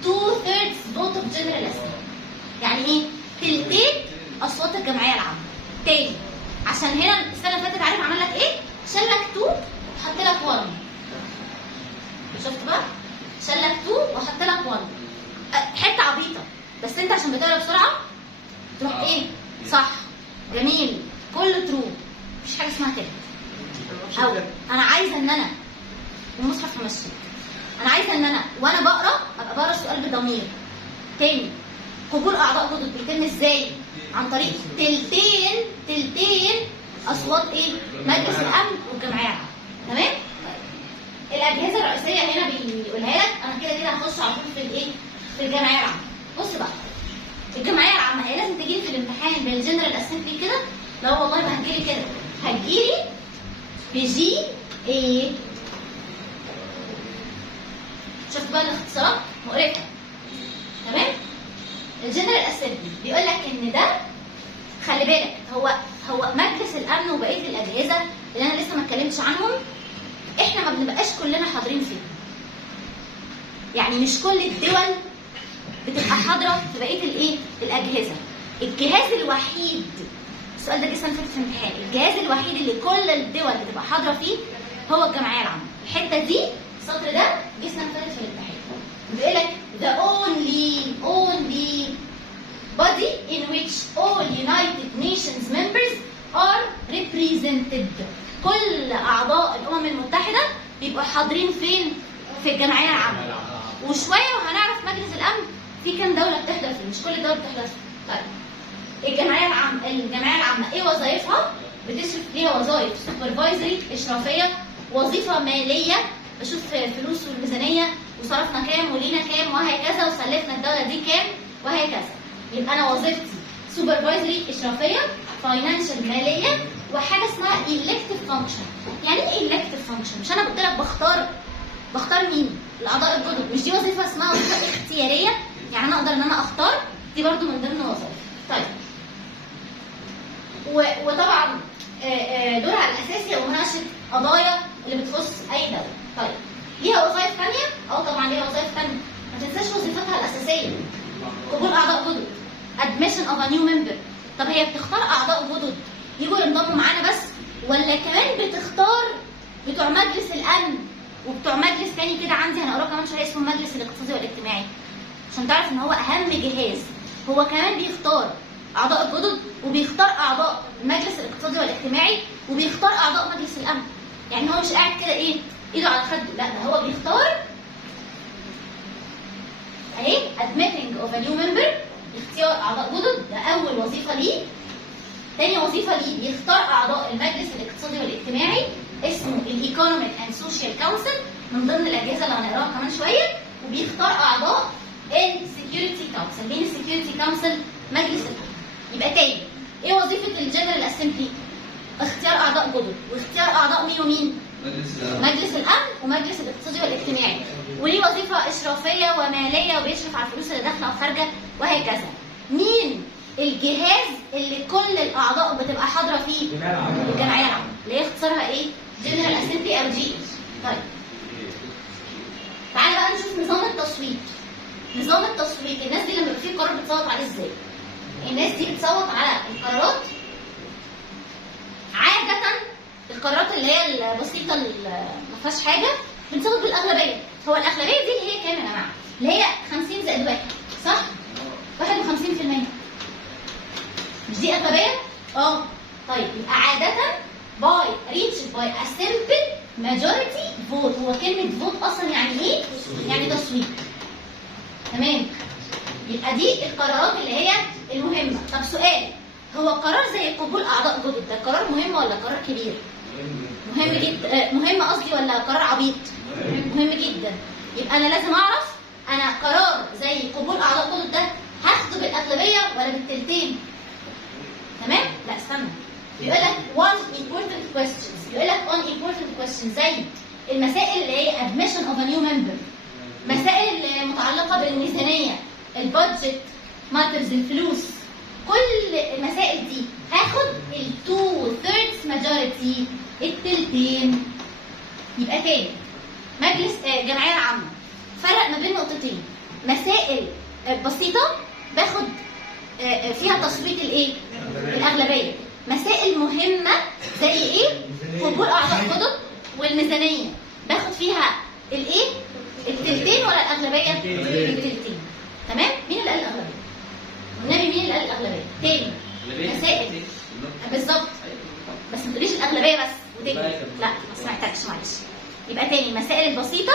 2/3 vote of general assembly. يعني ايه؟ تلتين اصوات الجمعيه العامه. تاني، عشان هنا السنه اللي فاتت عارف عمل لك ايه؟ شال لك 2 وحط لك 1. شفت بقى؟ شال لك 2 وحط لك 1. حته عبيطه، بس انت عشان بتقرا بسرعه تروح ايه؟ صح، جميل، كله ترو، مفيش حاجه اسمها كده. او انا عايزه ان انا المصحف همشيك، انا عايزه ان انا وانا بقرا ابقى بقرا السؤال بضمير. تاني، قبول اعضاء جدد بيتم ازاي؟ عن طريق تلتين اصوات ايه؟ مجلس الامن والجمعيه العامه. تمام؟ الاجهزه الرئيسيه هنا بيقولها لك، انا كده كده هخش على طول في الايه؟ في الجمعيه العامه. بص بقى، الجمعيه العامه هي لازم تجيلي في الامتحان بالجنرال اسمبلي كده؟ لا والله ما هتجيلي كده، هتجيلي بجي ايه؟ شفت بقى الاختصارات مقرفه. تمام؟ الجنرال اسمبلي بيقول لك ان ده، خلي بالك، هو مجلس الامن وبقيه الاجهزه اللي انا لسه ما اتكلمتش عنهم، احنا ما بنبقاش كلنا حاضرين فيه. يعني مش كل الدول بتبقى حاضره في بقيه الايه؟ الاجهزه. الجهاز الوحيد، السؤال ده جه السنه اللي فاتت في الامتحان، الجهاز الوحيد اللي كل الدول بتبقى حاضره فيه هو الجمعيه العامه. الحته دي، السطر ده جه السنه اللي فاتت في الامتحان. بيقول لك the only body in which all United Nations members are represented. كل اعضاء الامم المتحده بيبقوا حاضرين فين؟ في الجمعيه العامه. وشويه وهنعرف مجلس الامن في كام دوله بتحضر فيه، مش كل الدول بتحضر فيه. طيب، الجمعيه العامه ايه وظائفها؟ بتصرف ليها وظائف سوبرفايزري، اشرافيه، وظيفه ماليه، بشوف فلوس والميزانيه وصرفنا كام ولينا كام وهكذا، وسلفنا الدوله دي كام وهكذا. يبقى انا وظيفتي سوبرفايزري، اشرافيه، فاينانشال، ماليه، وحاجه اسمها elective function. يعني ايه elective function؟ مش انا قلت لك بختار مين؟ الاعضاء الجدد. مش دي وظيفه اسمها وظيفه اختياريه؟ يعني انا اقدر ان انا اختار، دي برضو من ضمن وظائف. طيب، وطبعا دورها الاساسي هو مناقشه قضايا اللي بتخص اي دوله. طيب، ليها وظائف ثانيه؟ طبعا ليها وظائف ثانيه، ما تنساش وظيفتها الاساسيه قبول اعضاء جدد، admission of a new member. طب هي بتختار اعضاء جدد يجوا ينضموا معانا بس، ولا كمان بتختار بتوع مجلس الامن وبتوع مجلس تاني كده عندي هنقراه كمان شويه اسمه المجلس الاقتصادي والاجتماعي، عشان تعرف ان هو اهم جهاز. هو كمان بيختار اعضاء الجدد، وبيختار اعضاء المجلس الاقتصادي والاجتماعي، وبيختار اعضاء مجلس الامن. يعني هو مش قاعد كده ايه ايده على خده، لا ده هو بيختار اهي admitting of a new member، اختيار اعضاء جدد، ده اول وظيفه ليه. تاني وظيفه ليه بيختار اعضاء المجلس الاقتصادي والاجتماعي، اسمه الايكونوميك اند سوشيال كونسل، من ضمن الاجهزه اللي هنقراها كمان شويه. وبيختار اعضاء السكيورتي كونسل. مين السكيورتي كونسل؟ مجلس الامن. يبقى تاني، ايه وظيفه الجنرال اسمبلي؟ اختيار اعضاء جدد، واختيار اعضاء مين ومين؟ مجلس الامن ومجلس الاقتصادي والاجتماعي. وليه وظيفه اشرافيه وماليه، وبيشرف على الفلوس اللي داخله وخارجه وهكذا. مين الجهاز اللي كل الاعضاء بتبقى حاضره فيه؟ الجمعيه العامه، اللي هي اختصارها ايه؟ جنرال اسمبلي او جي. طيب، تعالى بقى نشوف نظام التصويت. نظام التصويت، الناس دي لما يبقى في قرار بتصوت عليه ازاي؟ الناس دي بتصوت على القرارات، عاده القرارات اللي هي البسيطه اللي ما فيهاش حاجه بنصوت بالاغلبيه. هو الاغلبيه دي اللي هي كام يا جماعه؟ اللي هي 50 زائد 1، صح؟ 51%. مش دي اغلبيه؟ طيب، يبقى عاده reached by a simple majority vote. هو كلمه vote اصلا يعني ايه؟ يعني تصويت. تمام؟ يبقى دي القرارات اللي هي المهمه. طب سؤال، هو قرار زي قبول اعضاء جدد ده قرار مهم ولا قرار كبير؟ مهم جدا. مهم قصدي، ولا قرار عبيط؟ مهم جدا. يبقى انا لازم اعرف انا قرار زي قبول اعضاء جدد ده هاخده بالاغلبيه ولا بالتلتين؟ تمام؟ لا استنى، بيقول لك one important questions، بيقول لك on important questions زي المسائل اللي هي admission of a new member، مسائل المتعلقه بالميزانيه، البادجت ماترز، الفلوس، كل المسائل دي هاخد ال 2/3 majority، التلتين. يبقى تاني، مجلس الجمعيه العامه فرق ما بين نقطتين، مسائل بسيطه باخد فيها تصويت الايه؟ الاغلبيه. مسائل مهمه زي ايه؟ قبول اعضاء جدد والميزانيه باخد فيها الايه؟ التلتين ولا الاغلبيه؟ التلتين. تمام؟ مين اللي قال الاغلبيه؟ والنبي مين اللي قال الاغلبيه؟ تاني مسائل بالظبط، بس ما تقوليش الاغلبيه بس وتاني لا ما سمعتكش معلش. يبقى تاني المسائل البسيطه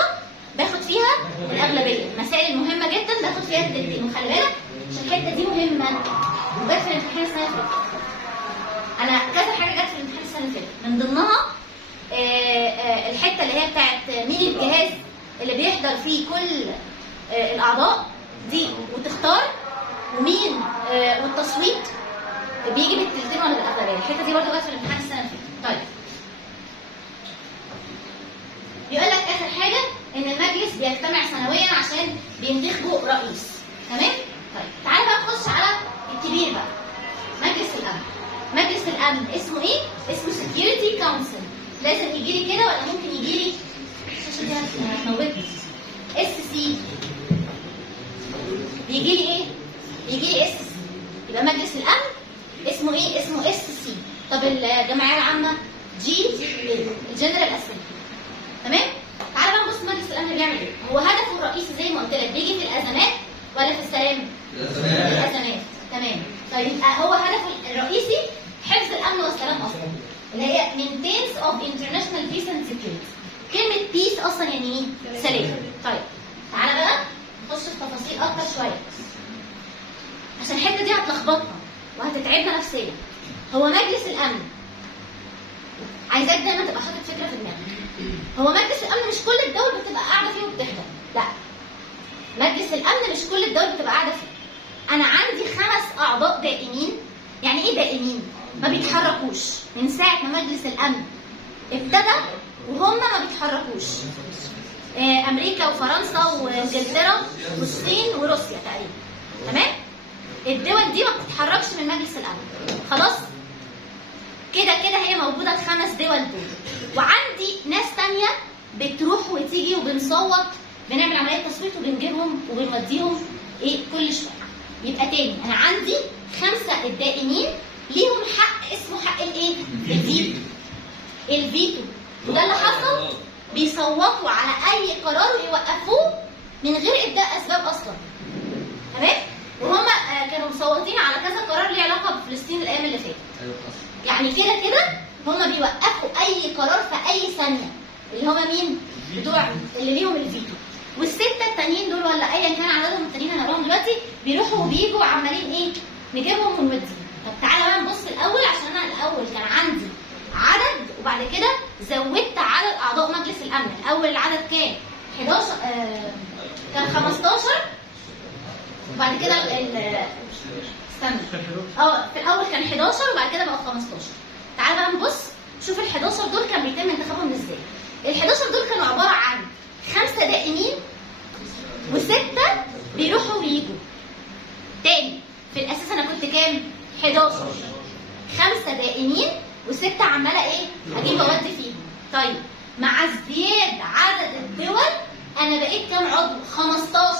باخد فيها الاغلبيه، المسائل المهمه جدا باخد فيها التلتين. وخلي بالك عشان الحته دي مهمه وجت في الامتحان السنه اللي فاتت. انا كذا حاجه جت في الامتحان السنه اللي فاتت، من ضمنها الحته اللي هي بتاعت مين الجهاز اللي بيحضر فيه كل الاعضاء دي وتختار، ومين والتصويت بيجي بالتلتين ولا بالاغلبيه. الحته دي برضه جت في الامتحان السنه اللي فاتت. طيب بيقول لك اخر حاجه ان المجلس بيجتمع سنويا عشان بينتخبوا رئيس. تمام؟ طيب تعالى بقى نخش على الكبير بقى، مجلس الامن. مجلس الامن اسمه ايه؟ اسمه سكيورتي كونسل. لازم يجي لي كده ولا ممكن يجي لي الشاشه دي هتموتني؟ اس سي. بيجي لي ايه؟ بيجي لي اس سي. يبقى مجلس الامن اسمه ايه؟ اسمه اس سي. طب الجمعيه العامه جي الجنرال اسمبلي. تمام؟ تعالى بقى نبص مجلس الامن بيعمل ايه؟ هو هدفه الرئيسي زي ما قلت لك بيجي في الازمات ولا في السلام؟ في الازمات. تمام. طيب يبقى هو هدفه الرئيسي حفظ الامن والسلام اصلا، اللي هي maintenance of international peace and security. كلمه بيس اصلا يعني ايه؟ سلام. طيب تعالى بقى نخش في تفاصيل اكتر شويه عشان الحته دي هتلخبطنا وهتتعبنا نفسيا. هو مجلس الامن، عايزاك دايما تبقى حاطط فكره في دماغك، هو مجلس الامن مش كل الدول بتبقى قاعده فيه وبتحضر، لا. مجلس الامن مش كل الدول بتبقى قاعده فيه. انا عندي 5 اعضاء دائمين. يعني ايه دائمين؟ ما بيتحركوش من ساعه ما مجلس الامن ابتدى وهم ما بيتحركوش. امريكا وفرنسا وانجلترا والصين وروسيا تقريبا. تمام؟ الدول دي ما بتتحركش من مجلس الامن. خلاص؟ كده كده هي موجوده ال5 دول دول. وعندي ناس تانية بتروح وتيجي وبنصوت، بنعمل عمليه تصويت وبنجيبهم وبنوديهم ايه كل شويه. يبقى تاني انا عندي 5 الدائمين ليهم حق اسمه حق الايه؟ الفيتو. الفيتو. وده اللي حصل، بيصوتوا على اي قرار ويوقفوه من غير ابداء اسباب اصلا. تمام؟ وهم كانوا مصوتين على كذا قرار ليه علاقه بفلسطين الايام اللي فاتت. يعني كده كده هم بيوقفوا اي قرار في اي ثانيه، اللي هم مين؟ بتوع اللي ليهم الفيتو. وال6 التانيين دول ولا ايا كان عددهم التانيين هنقولهم دلوقتي بيروحوا وبيجوا عمالين ايه؟ نجيبهم ونوديهم. طب تعالى بقى نبص الاول، عشان انا الاول كان عندي عدد وبعد كده زودت عدد اعضاء مجلس الامن. الاول العدد كان 11 كان 15 وبعد كده استنى في الاول كان 11 وبعد كده بقوا 15. تعالى بقى نبص شوف ال11 دول كان بيتم انتخابهم ازاي. ال11 دول كانوا عباره عن 5 دائمين و6 بيروحوا ويجوا. تاني في الاساس انا كنت كام؟ 11. 5 دائمين و6 عماله ايه؟ اجيب اودي فيهم. طيب مع ازدياد عدد الدول انا بقيت كام عضو؟ 15.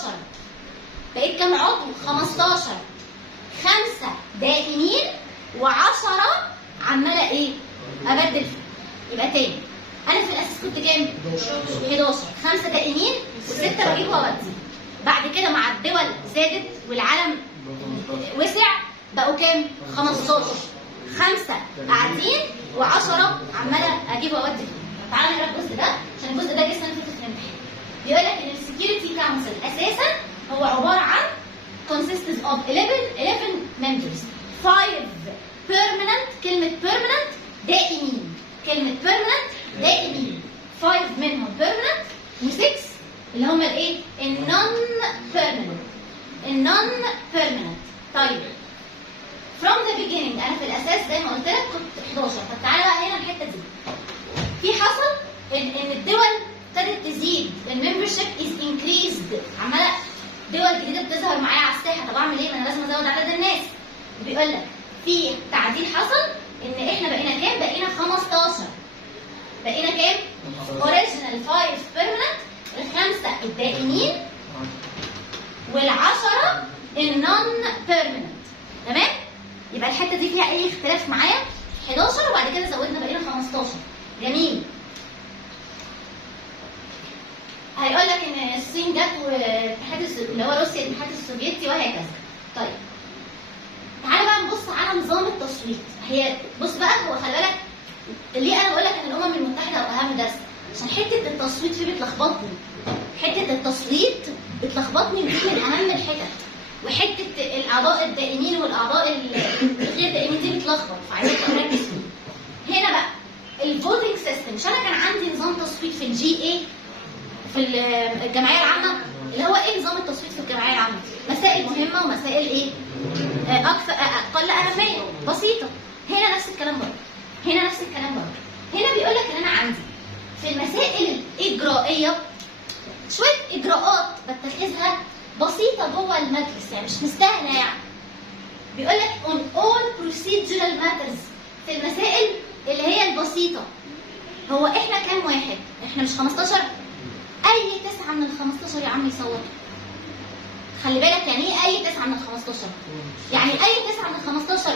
بقيت كام عضو؟ 15. 5 دائمين و10 عماله ايه؟ ابدل فيه. يبقى تاني انا في الاساس كنت كام؟ 11. 5 دائمين و6 بجيب واودي. بعد كده مع الدول زادت والعالم وسع بقوا كام؟ 15. 5 قاعدين و10 عماله اجيب واودي فيه. تعالى نقرا الجزء ده عشان الجزء ده جسنا في الامتحان. بيقول لك ان السكيورتي كونسل اساسا هو عباره عن consists of 11 members. 5 permanent. كلمه permanent دائمين. كلمه permanent دائمين. 5 منهم permanent و6 اللي هم الايه؟ النون permanent. النون permanent. طيب from the beginning انا في الاساس زي ما قلت لك كنت 11. طب تعالى بقى هنا الحته دي. في حصل ان الدول ابتدت تزيد، الممبرشيب از انكريزد، عماله دول جديده بتظهر معايا على الساحه. طب اعمل ايه؟ ما انا لازم ازود عدد الناس. بيقول لك في تعديل حصل ان احنا بقينا كام؟ بقينا 15. بقينا كام؟ اوريجينال 5 بيرمننت، ال5 الدائمين وال10 النون بيرمننت. يبقى الحته دي فيها اي اختلاف معايا 11 وبعد كده زودنا بقينا 15. جميل. هيقول لك ان الصين جت والاتحاد اللي هو روسيا الاتحاد السوفيتي وهكذا. طيب تعالى بقى نبص على نظام التصويت. هي بص بقى، هو خلي بالك ليه انا بقول لك ان الامم المتحده هو اهم درس؟ عشان حته التصويت فيه بتلخبطني. حته التصويت بتلخبطني، دي من اهم الحتت. وحته الاعضاء الدائمين والاعضاء الغير دائمين دي بتلخبط، فعايزاك تركز فيه. هنا بقى الفوتنج سيستم. مش انا كان عندي نظام تصويت في الجي اي في الجمعيه العامه، اللي هو ايه نظام التصويت في الجمعيه العامه؟ مسائل مهمه ومسائل ايه؟ اقل اهميه بسيطه. هنا نفس الكلام برضه. هنا نفس الكلام برضه. هنا بيقول لك ان انا عندي في المسائل الاجرائيه شويه اجراءات بتخذها بسيطه جوه المجلس، يعني مش مستاهله يعني. بيقول لك on all procedural matters في المسائل اللي هي البسيطه. هو احنا كام واحد؟ احنا مش 15؟ اي 9 من ال 15 يا عم يصوتوا. خلي بالك يعني ايه اي 9 من ال 15؟ يعني اي 9 من ال 15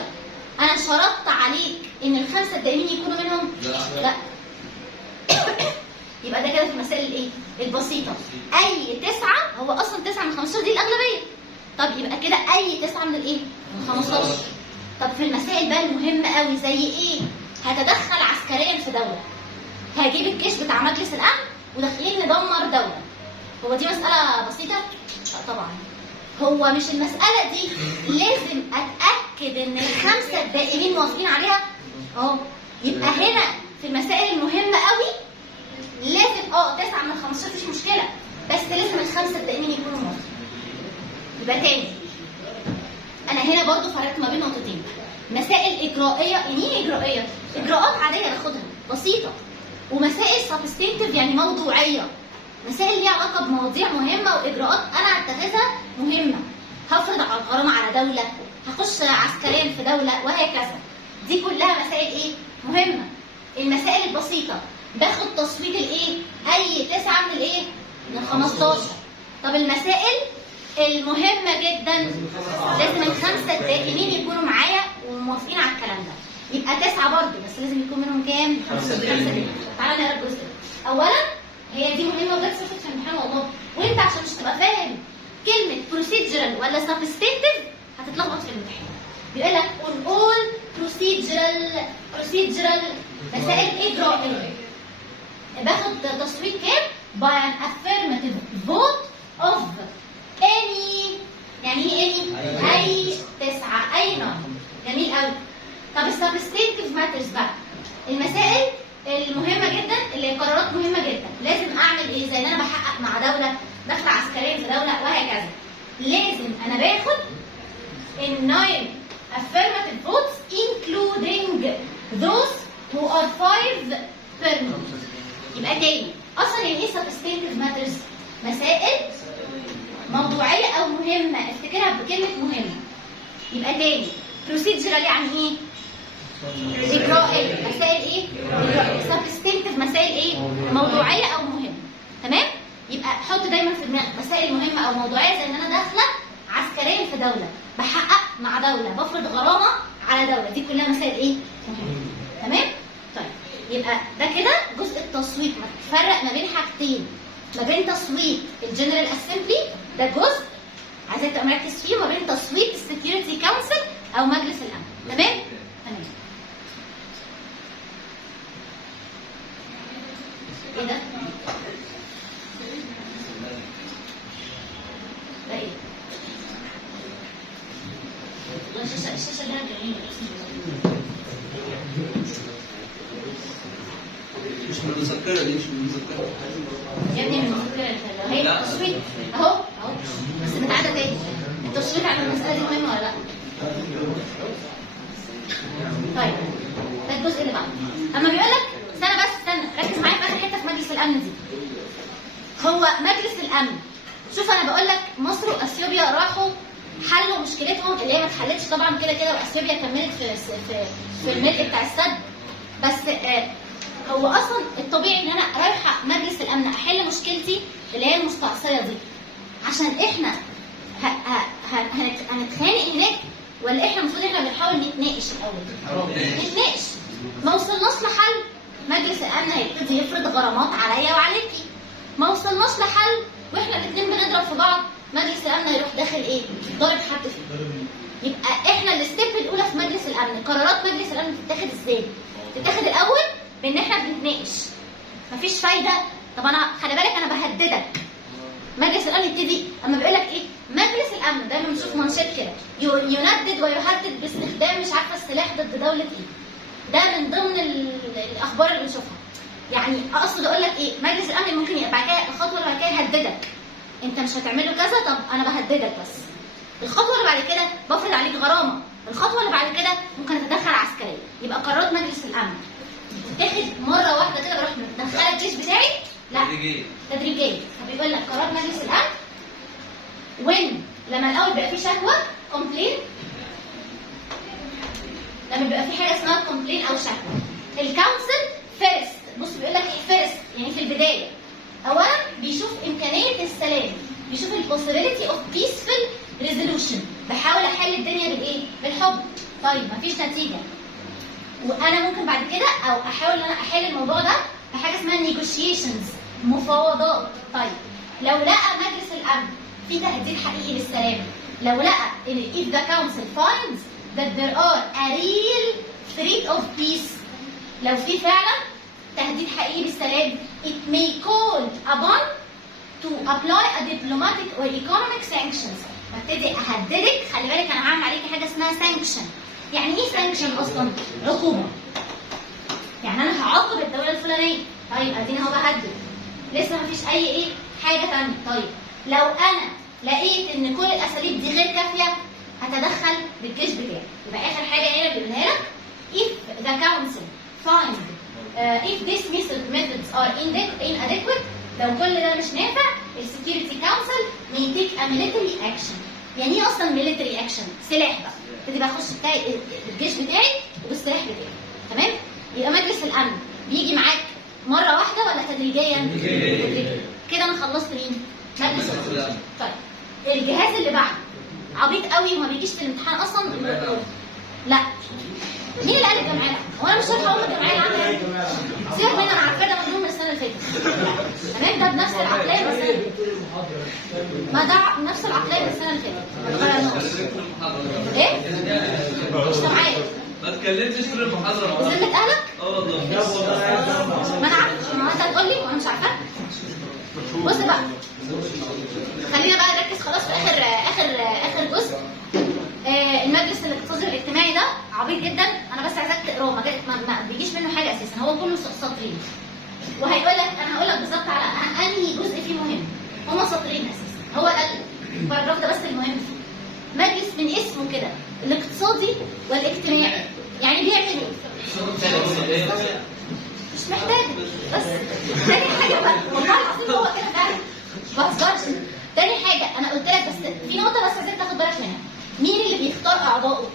انا شرطت عليك ان الخمسه الدائمين يكونوا منهم؟ لا. يبقى ده كده في المسائل الايه؟ البسيطه. اي 9، هو اصلا 9 من 15 دي الاغلبيه. طب يبقى كده اي 9 من الايه؟ من 15. طب في المسائل بقى المهمه قوي زي ايه؟ هتدخل عسكريا في دوله. هجيب الجيش بتاع مجلس الامن وداخلين ندمر دوله. هو دي مساله بسيطه؟ لا طبعا. هو مش المساله دي لازم اتاكد ان الخمسه الدائمين موافقين عليها؟ يبقى هنا في المسائل المهمه قوي لازم 9 من 15 مفيش مشكله، بس لازم الخمسه الدائمين يكونوا موافقين. يبقى تاني انا هنا برضو فرقت ما بين نقطتين. مسائل اجرائيه، يعني ايه اجرائيه؟ اجراءات عاديه باخدها بسيطه، ومسائل سبستنتيف يعني موضوعيه، مسائل ليها علاقه بمواضيع مهمه واجراءات انا اتخذها مهمه. هفرض غرامه على دوله، هخش عسكريا في دوله وهكذا. دي كلها مسائل ايه؟ مهمه. المسائل البسيطه باخد تصويت الايه؟ اي 9 من الايه؟ من ال 15. طب المسائل المهمه جدا لازم الخمسه الدائمين يكونوا معايا وموافقين على الكلام ده. يبقى 9 برضه، بس لازم يكون منهم كام؟ 5 دائمين. تعالى نقرا الجزء ده. اولا هي دي مهمه وجت صفت في الامتحان والله، وانت عشان مش تبقى فاهم كلمه بروسيدجرال ولا سبستنتيف هتتلخبط في الامتحان. بيقول لك on all procedural مسائل اجرائيه باخد تصويت كام؟ by an affirmative vote of any، يعني ايه any؟ اي 9، اي نوع. جميل قوي. طب السبستنتيف ماترز بقى، المسائل المهمه جدا اللي هي قرارات مهمه جدا، لازم اعمل ايه؟ زي ان انا بحقق مع دوله، داخله عسكريا في دوله وهكذا. لازم انا باخد 9 affirmative votes including those who are 5 permanent. يبقى تاني اصلا يعني ايه substantive matters؟ مسائل موضوعيه او مهمه، افتكرها بكلمه مهمه. يبقى تاني procedural يعني ايه؟ اجرائيه. مسائل ايه؟ substantive مسائل ايه؟ موضوعيه او مهمه. تمام؟ يبقى حط دايما في دماغك مسائل مهمه او موضوعيه، زي ان انا داخله عسكريا في دوله، بحقق مع دوله، بفرض غرامه على دوله. دي كلها مسائل ايه؟ مهمه. تمام؟ طيب يبقى ده كده جزء التصويت. ما تفرق ما بين حاجتين، ما بين تصويت الجنرال اسمبلي ده جزء عايزك تبقى مركز فيه، وما بين تصويت السكيورتي كونسل او مجلس الامن. تمام؟ تمام. ايه ده؟ ده ايه؟ الشاشه ده جميله. مش من المذكرة دي، مش من المذكرة يا ابني من المذكرة هي التصويت اهو بس بتعدى تاني. التصويت على المسألة دي مهمة ولا لا؟ طيب ده الجزء اللي بعده. اما بيقول لك استنى ركز معايا في اخر حته في مجلس الامن دي. هو مجلس الامن، شوف انا بقول لك مصر واثيوبيا راحوا حلوا مشكلتهم اللي هي ما اتحلتش طبعا كده، واثيوبيا كملت في الملء بتاع السد. بس هو اصلا الطبيعي ان انا رايحه مجلس الامن احل مشكلتي اللي هي المستعصيه دي، عشان احنا هنتخانق هناك ولا احنا المفروض احنا بنحاول نتناقش الاول؟ نتناقش. ما وصلناش لحل، مجلس الامن هيبتدي يفرض غرامات عليا وعليكي. ما وصلناش لحل واحنا الاثنين بنضرب في بعض، مجلس الامن هيروح داخل ايه؟ ضارب حد فيه. يبقى احنا الستيب الاولى في مجلس الامن، قرارات مجلس الامن بتتاخد ازاي؟ بتتاخد الاول بان احنا بنتناقش. مفيش فايده. طب انا خلي بالك انا بهددك. مجلس الامن يبتدي اما بيقول لك ايه؟ مجلس الامن دايما بنشوف منشط كده يندد ويهدد باستخدام مش عارفه السلاح ضد دوله ايه. ده من ضمن الاخبار اللي بنشوفها. يعني اقصد اقول لك ايه؟ مجلس الامن ممكن يبقى بعد كده الخطوه اللي بعد كده يهددك. انت مش هتعمل له كذا، طب انا بهددك بس. الخطوه اللي بعد كده بفرض عليك غرامه. الخطوه اللي بعد كده ممكن اتدخل عسكريا. يبقى قرارات مجلس الامن تاخد مره واحده كده بروح مدخله الجيش بتاعي؟ لا، تدريجيا. فبيقول لك قرار مجلس الامن لما الاول بيبقى في شكوى كومبلين، لما بيبقى في حاجه اسمها كومبلين او شكوى، الكونسل فيرست. بص بيقول لك ايه فيرست؟ يعني في البدايه اولا بيشوف امكانيه السلام، بيشوف البوسيبيليتي اوف بيسفل ريزولوشن. بحاول احل الدنيا بالايه؟ بالحب. طيب مفيش نتيجه، وانا ممكن بعد كده او احاول ان انا احل الموضوع ده بحاجه اسمها نيجوشيشنز، مفاوضات. طيب لو لقى مجلس الامن في تهديد حقيقي للسلام، لو لقى ان if the council finds that there are a real threat of peace، لو في فعلا تهديد حقيقي للسلام، it may call upon to apply a diplomatic or economic sanctions. ببتدي اهددك. خلي بالك انا هعمل عليكي حاجه اسمها sanction. يعني ايه sanction اصلا؟ عقوبه. يعني انا هعاقب الدوله الفلانيه. طيب اديني اهو بهدد، لسه مفيش اي حاجه ثانيه. طيب لو انا لقيت ان كل الاساليب دي غير كافيه هتدخل بالجيش بتاعي. يبقى اخر حاجه هنا بيقولها لك if the council find if these methods are inadequate، لو كل ده مش نافع السكيورتي كونسل may take a military action. يعني ايه اصلا military action؟ سلاح بقى. ابتدي بقى اخش بتاعي الجيش بتاعي وبالسلاح بتاعي. تمام؟ يبقى مجلس الامن بيجي معاك مره واحده ولا تدريجيا؟ تدريجيا. كده انا خلصت مين؟ مجلس الامن. طيب الجهاز اللي بعده عبيط قوي وما بيجيش في الامتحان اصلا. لا، مين اللي قال الجمعيه؟ هو انا مش شرط اقول الجمعيه اللي عامله ايه؟ سيبك مني، انا عارفاه ده مجنون من السنه اللي فاتت. تمام؟ ده بنفس العقليه من السنه اللي فاتت. ما ده نفس العقليه من السنه اللي فاتت. ايه؟ مش معايا. ما اتكلمتش في المحاضره. بذمه اهلك؟ والله. ما انا عارفه، ما انت هتقول لي وانا مش عارفه. بص بقى، خلينا بقى نركز خلاص في اخر جزء. المجلس الاقتصادي والاجتماعي ده عبيط جدا. انا بس عايزاك تقراه، ما بيجيش منه حاجه اساسا، هو كله سطرين. وهيقول لك، انا هقول لك بالظبط على انهي جزء فيه مهم. هما سطرين اساسا، هو ده الباراجراف ده بس المهم فيه. مجلس من اسمه كده الاقتصادي والاجتماعي، يعني بيعمل ايه؟ مش محتاج. بس تاني حاجه بقى، والله العظيم هو كده فعلا ما بهزرش. تاني حاجه انا قلت لك، بس في نقطه بس عايزك تاخد بالك منها. مين اللي بيختار اعضائه؟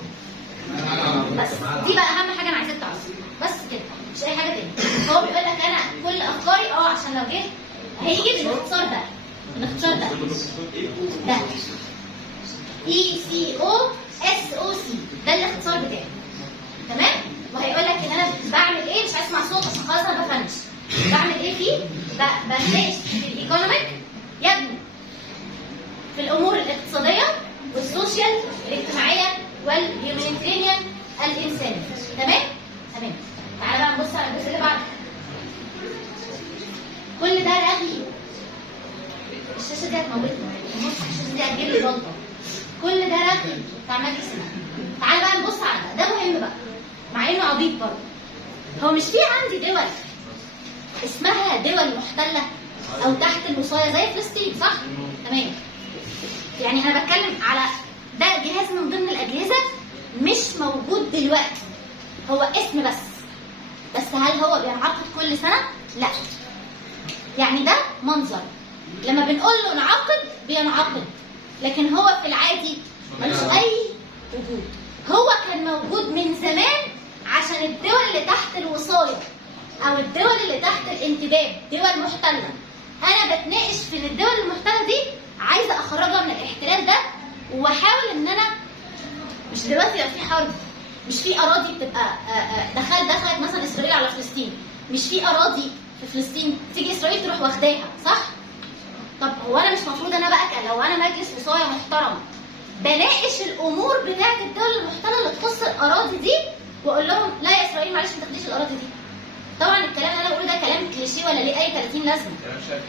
بس دي بقى اهم حاجه انا عايزاك تعرفها. بس كده، مش اي حاجه تاني. هو بيقول لك انا كل افكاري عشان لو جه هيجي بالاختصار ده. الاختصار ده ECOSOC، ده الاختصار بتاعي. تمام؟ وهيقول لك ان انا بعمل ايه. مش هسمع صوت عشان خلاص انا بفنش. بعمل ايه فيه؟ بناقش في الايكونوميك يا ابني، في الامور الاقتصاديه والسوشيال الاجتماعيه والهيومانيتيريان الانساني. تمام؟ تمام. تعالى بقى نبص على الجزء اللي بعده. كل ده رغي. الشاشه دي هتموتني. بص الشاشه دي هتجيب لي جلطه. كل ده رغي بتاع مجلس الامن. تعالى بقى نبص على ده مهم بقى، مع انه عبيط برضه. هو مش في عندي دول اسمها دول محتله او تحت الوصايه زي فلسطين، صح؟ تمام. يعني انا بتكلم على ده جهاز من ضمن الاجهزه مش موجود دلوقتي، هو اسم بس هل هو بينعقد كل سنه؟ لا. يعني ده منظر، لما بنقول له نعقد بينعقد، لكن هو في العادي ملوش اي وجود. هو كان موجود من زمان عشان الدول اللي تحت الوصايه او الدول اللي تحت الانتداب، دول محتله. انا بتناقش في ان الدول المحتله دي عايزه اخرجها من الاحتلال ده، واحاول ان انا مش دلوقتي لو في حرب، مش في اراضي بتبقى دخلت مثلا اسرائيل على فلسطين، مش في اراضي في فلسطين تيجي اسرائيل تروح واخداها، صح؟ طب هو انا مش مفروض انا بقى لو انا مجلس وصايه محترم بناقش الامور بتاعه الدول المحتله اللي تخص الاراضي دي واقول لهم لا يا اسرائيل معلش ما تاخديش الاراضي دي. طبعا الكلام اللي انا بقوله ده كلام كليشيه ولا ليه اي 30 لازمه،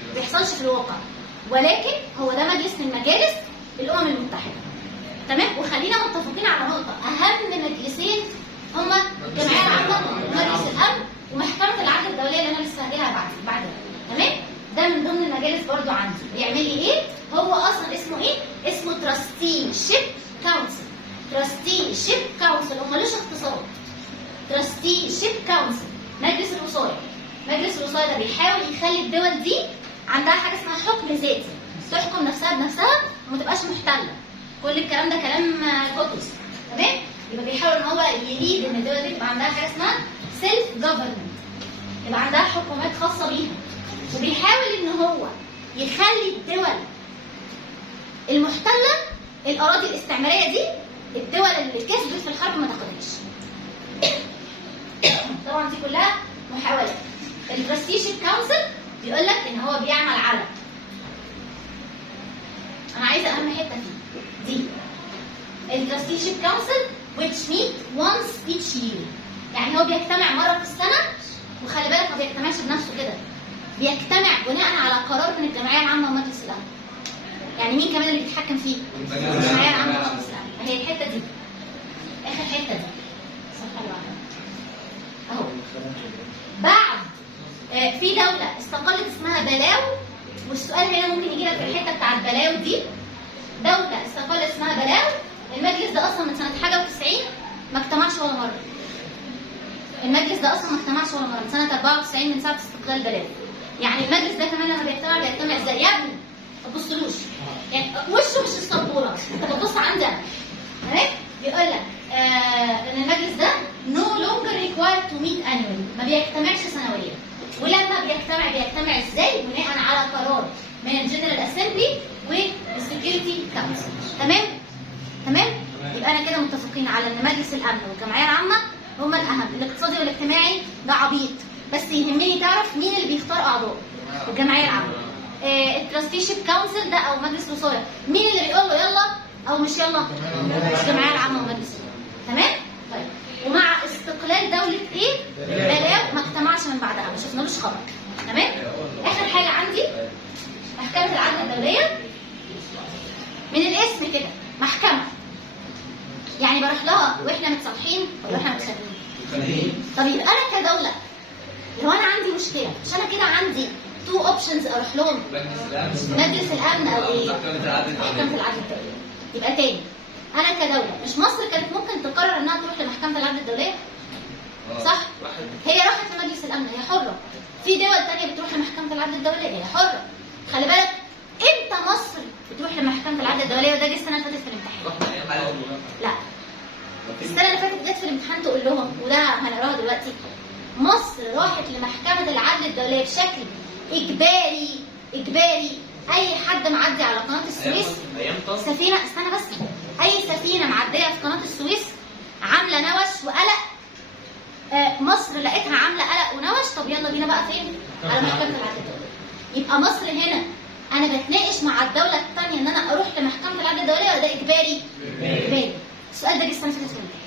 ما بيحصلش في الواقع، ولكن هو ده مجلس من مجالس الامم المتحده. تمام؟ وخلينا متفقين على نقطه، اهم مجلسين هما الجمعيه العامه ومجلس الامن ومحكمه العدل الدوليه اللي انا لسه هجيلها بعد. تمام؟ ده من ضمن المجالس برضو عندي. بيعمل لي ايه؟ هو اصلا اسمه ايه؟ اسمه تراستي شيب كونسل. تراستي شيب كونسل، هو ملوش اختصار. تراستي شيب كونسل، مجلس الوصايه. مجلس الوصايه ده بيحاول يخلي الدول دي عندها حاجه اسمها حكم ذاتي، تحكم نفسها بنفسها وما تبقاش محتله. كل الكلام ده كلام كتب. تمام؟ يبقى بيحاول ان هو يريد ان الدول دي يبقى عندها حاجه اسمها سيلف جوفرمنت، يبقى عندها حكومات خاصه بيها. وبيحاول ان هو يخلي الدول المحتله الاراضي الاستعماريه دي، الدول اللي كسبت في الحرب ما تاخدهاش. طبعا دي كلها محاولات. التراستيشيب كونسل بيقول لك ان هو بيعمل على، انا عايزه اهم حته فيه دي، التراستيشيب كونسل which meet once each year. يعني هو بيجتمع مره في السنه، وخلي بالك ما بيجتمعش بنفسه كده، بيجتمع بناء على قرار من الجمعيه العامه ومجلس الامن. يعني مين كمان اللي بيتحكم فيه؟ الجمعيه العامه ومجلس الامن. هي الحته دي، اخر حته دي، الصفحه اللي بعدها اهو. بعد في دوله استقلت اسمها بلاو، والسؤال هنا ممكن يجي لك في الحته بتاعت بلاو دي. دوله استقلت اسمها بلاو، المجلس ده اصلا من سنه حاجه و90 ما اجتمعش ولا مره. المجلس ده اصلا ما اجتمعش ولا مره من سنه 94 من ساعه استقلال بلاو. يعني المجلس ده كمان لما بيجتمع ازاي؟ يا ابني ما تبصلوش، يعني وشه مش السبوره، انت بتبص عندي انا. تمام؟ بيقول لك ان المجلس ده no longer required to meet annually، ما بيجتمعش سنويا. ولما بيجتمع ازاي؟ بناء على قرار من الجنرال اسمبلي والسكيورتي كونسل. تمام؟ يبقى انا كده متفقين على ان مجلس الامن والجمعيه العامه هما الاهم. الاقتصادي والاجتماعي ده عبيط، بس يهمني تعرف مين اللي بيختار اعضاء الجمعيه العامه. التراستيشيب كونسل ده او مجلس الوصايه، مين اللي بيقول له يلا او مش يلا؟ الجمعيه العامه ومجلس الامن. تمام؟ طيب، ومع استقلال دوله ايه؟ بلاو ما اجتمعش من بعدها، ما شفنالوش خبر. تمام؟ اخر حاجه عندي محكمه العدل الدوليه. من الاسم كده محكمه، يعني بروح لها واحنا متصالحين ولا احنا متخانقين؟ طب يبقى انا كدوله لو انا عندي مشكله، مش انا كده عندي تو اوبشنز اروح لهم؟ مجلس الامن او ايه؟ محكمه العدل الدوليه. يبقى تاني، انا كدوله، مش مصر كانت ممكن تقرر انها تروح لمحكمه العدل الدوليه؟ صح؟ هي راحت لمجلس الامن، هي حره. في دول تانية بتروح لمحكمه العدل الدوليه، هي حره. خلي بالك امتى مصر بتروح لمحكمه العدل الدوليه؟ وده جه السنه اللي فاتت في الامتحان. لا، السنه اللي فاتت جت في الامتحان تقول لهم، وده هنقراها دلوقتي. مصر راحت لمحكمه العدل الدوليه بشكل اجباري. اي حد معدي على قناه السويس، سفينه، استنى بس، اي سفينه معديه في قناه السويس عامله نوش وقلق، مصر لقيتها عامله قلق ونوش، طب يلا بينا بقى فين؟ على محكمه العدل الدوليه. يبقى مصر هنا انا بتناقش مع الدوله الثانيه ان انا اروح لمحكمه العدل الدوليه، ولا ده اجباري؟ السؤال ده جه السنه اللي فاتت في الامتحان.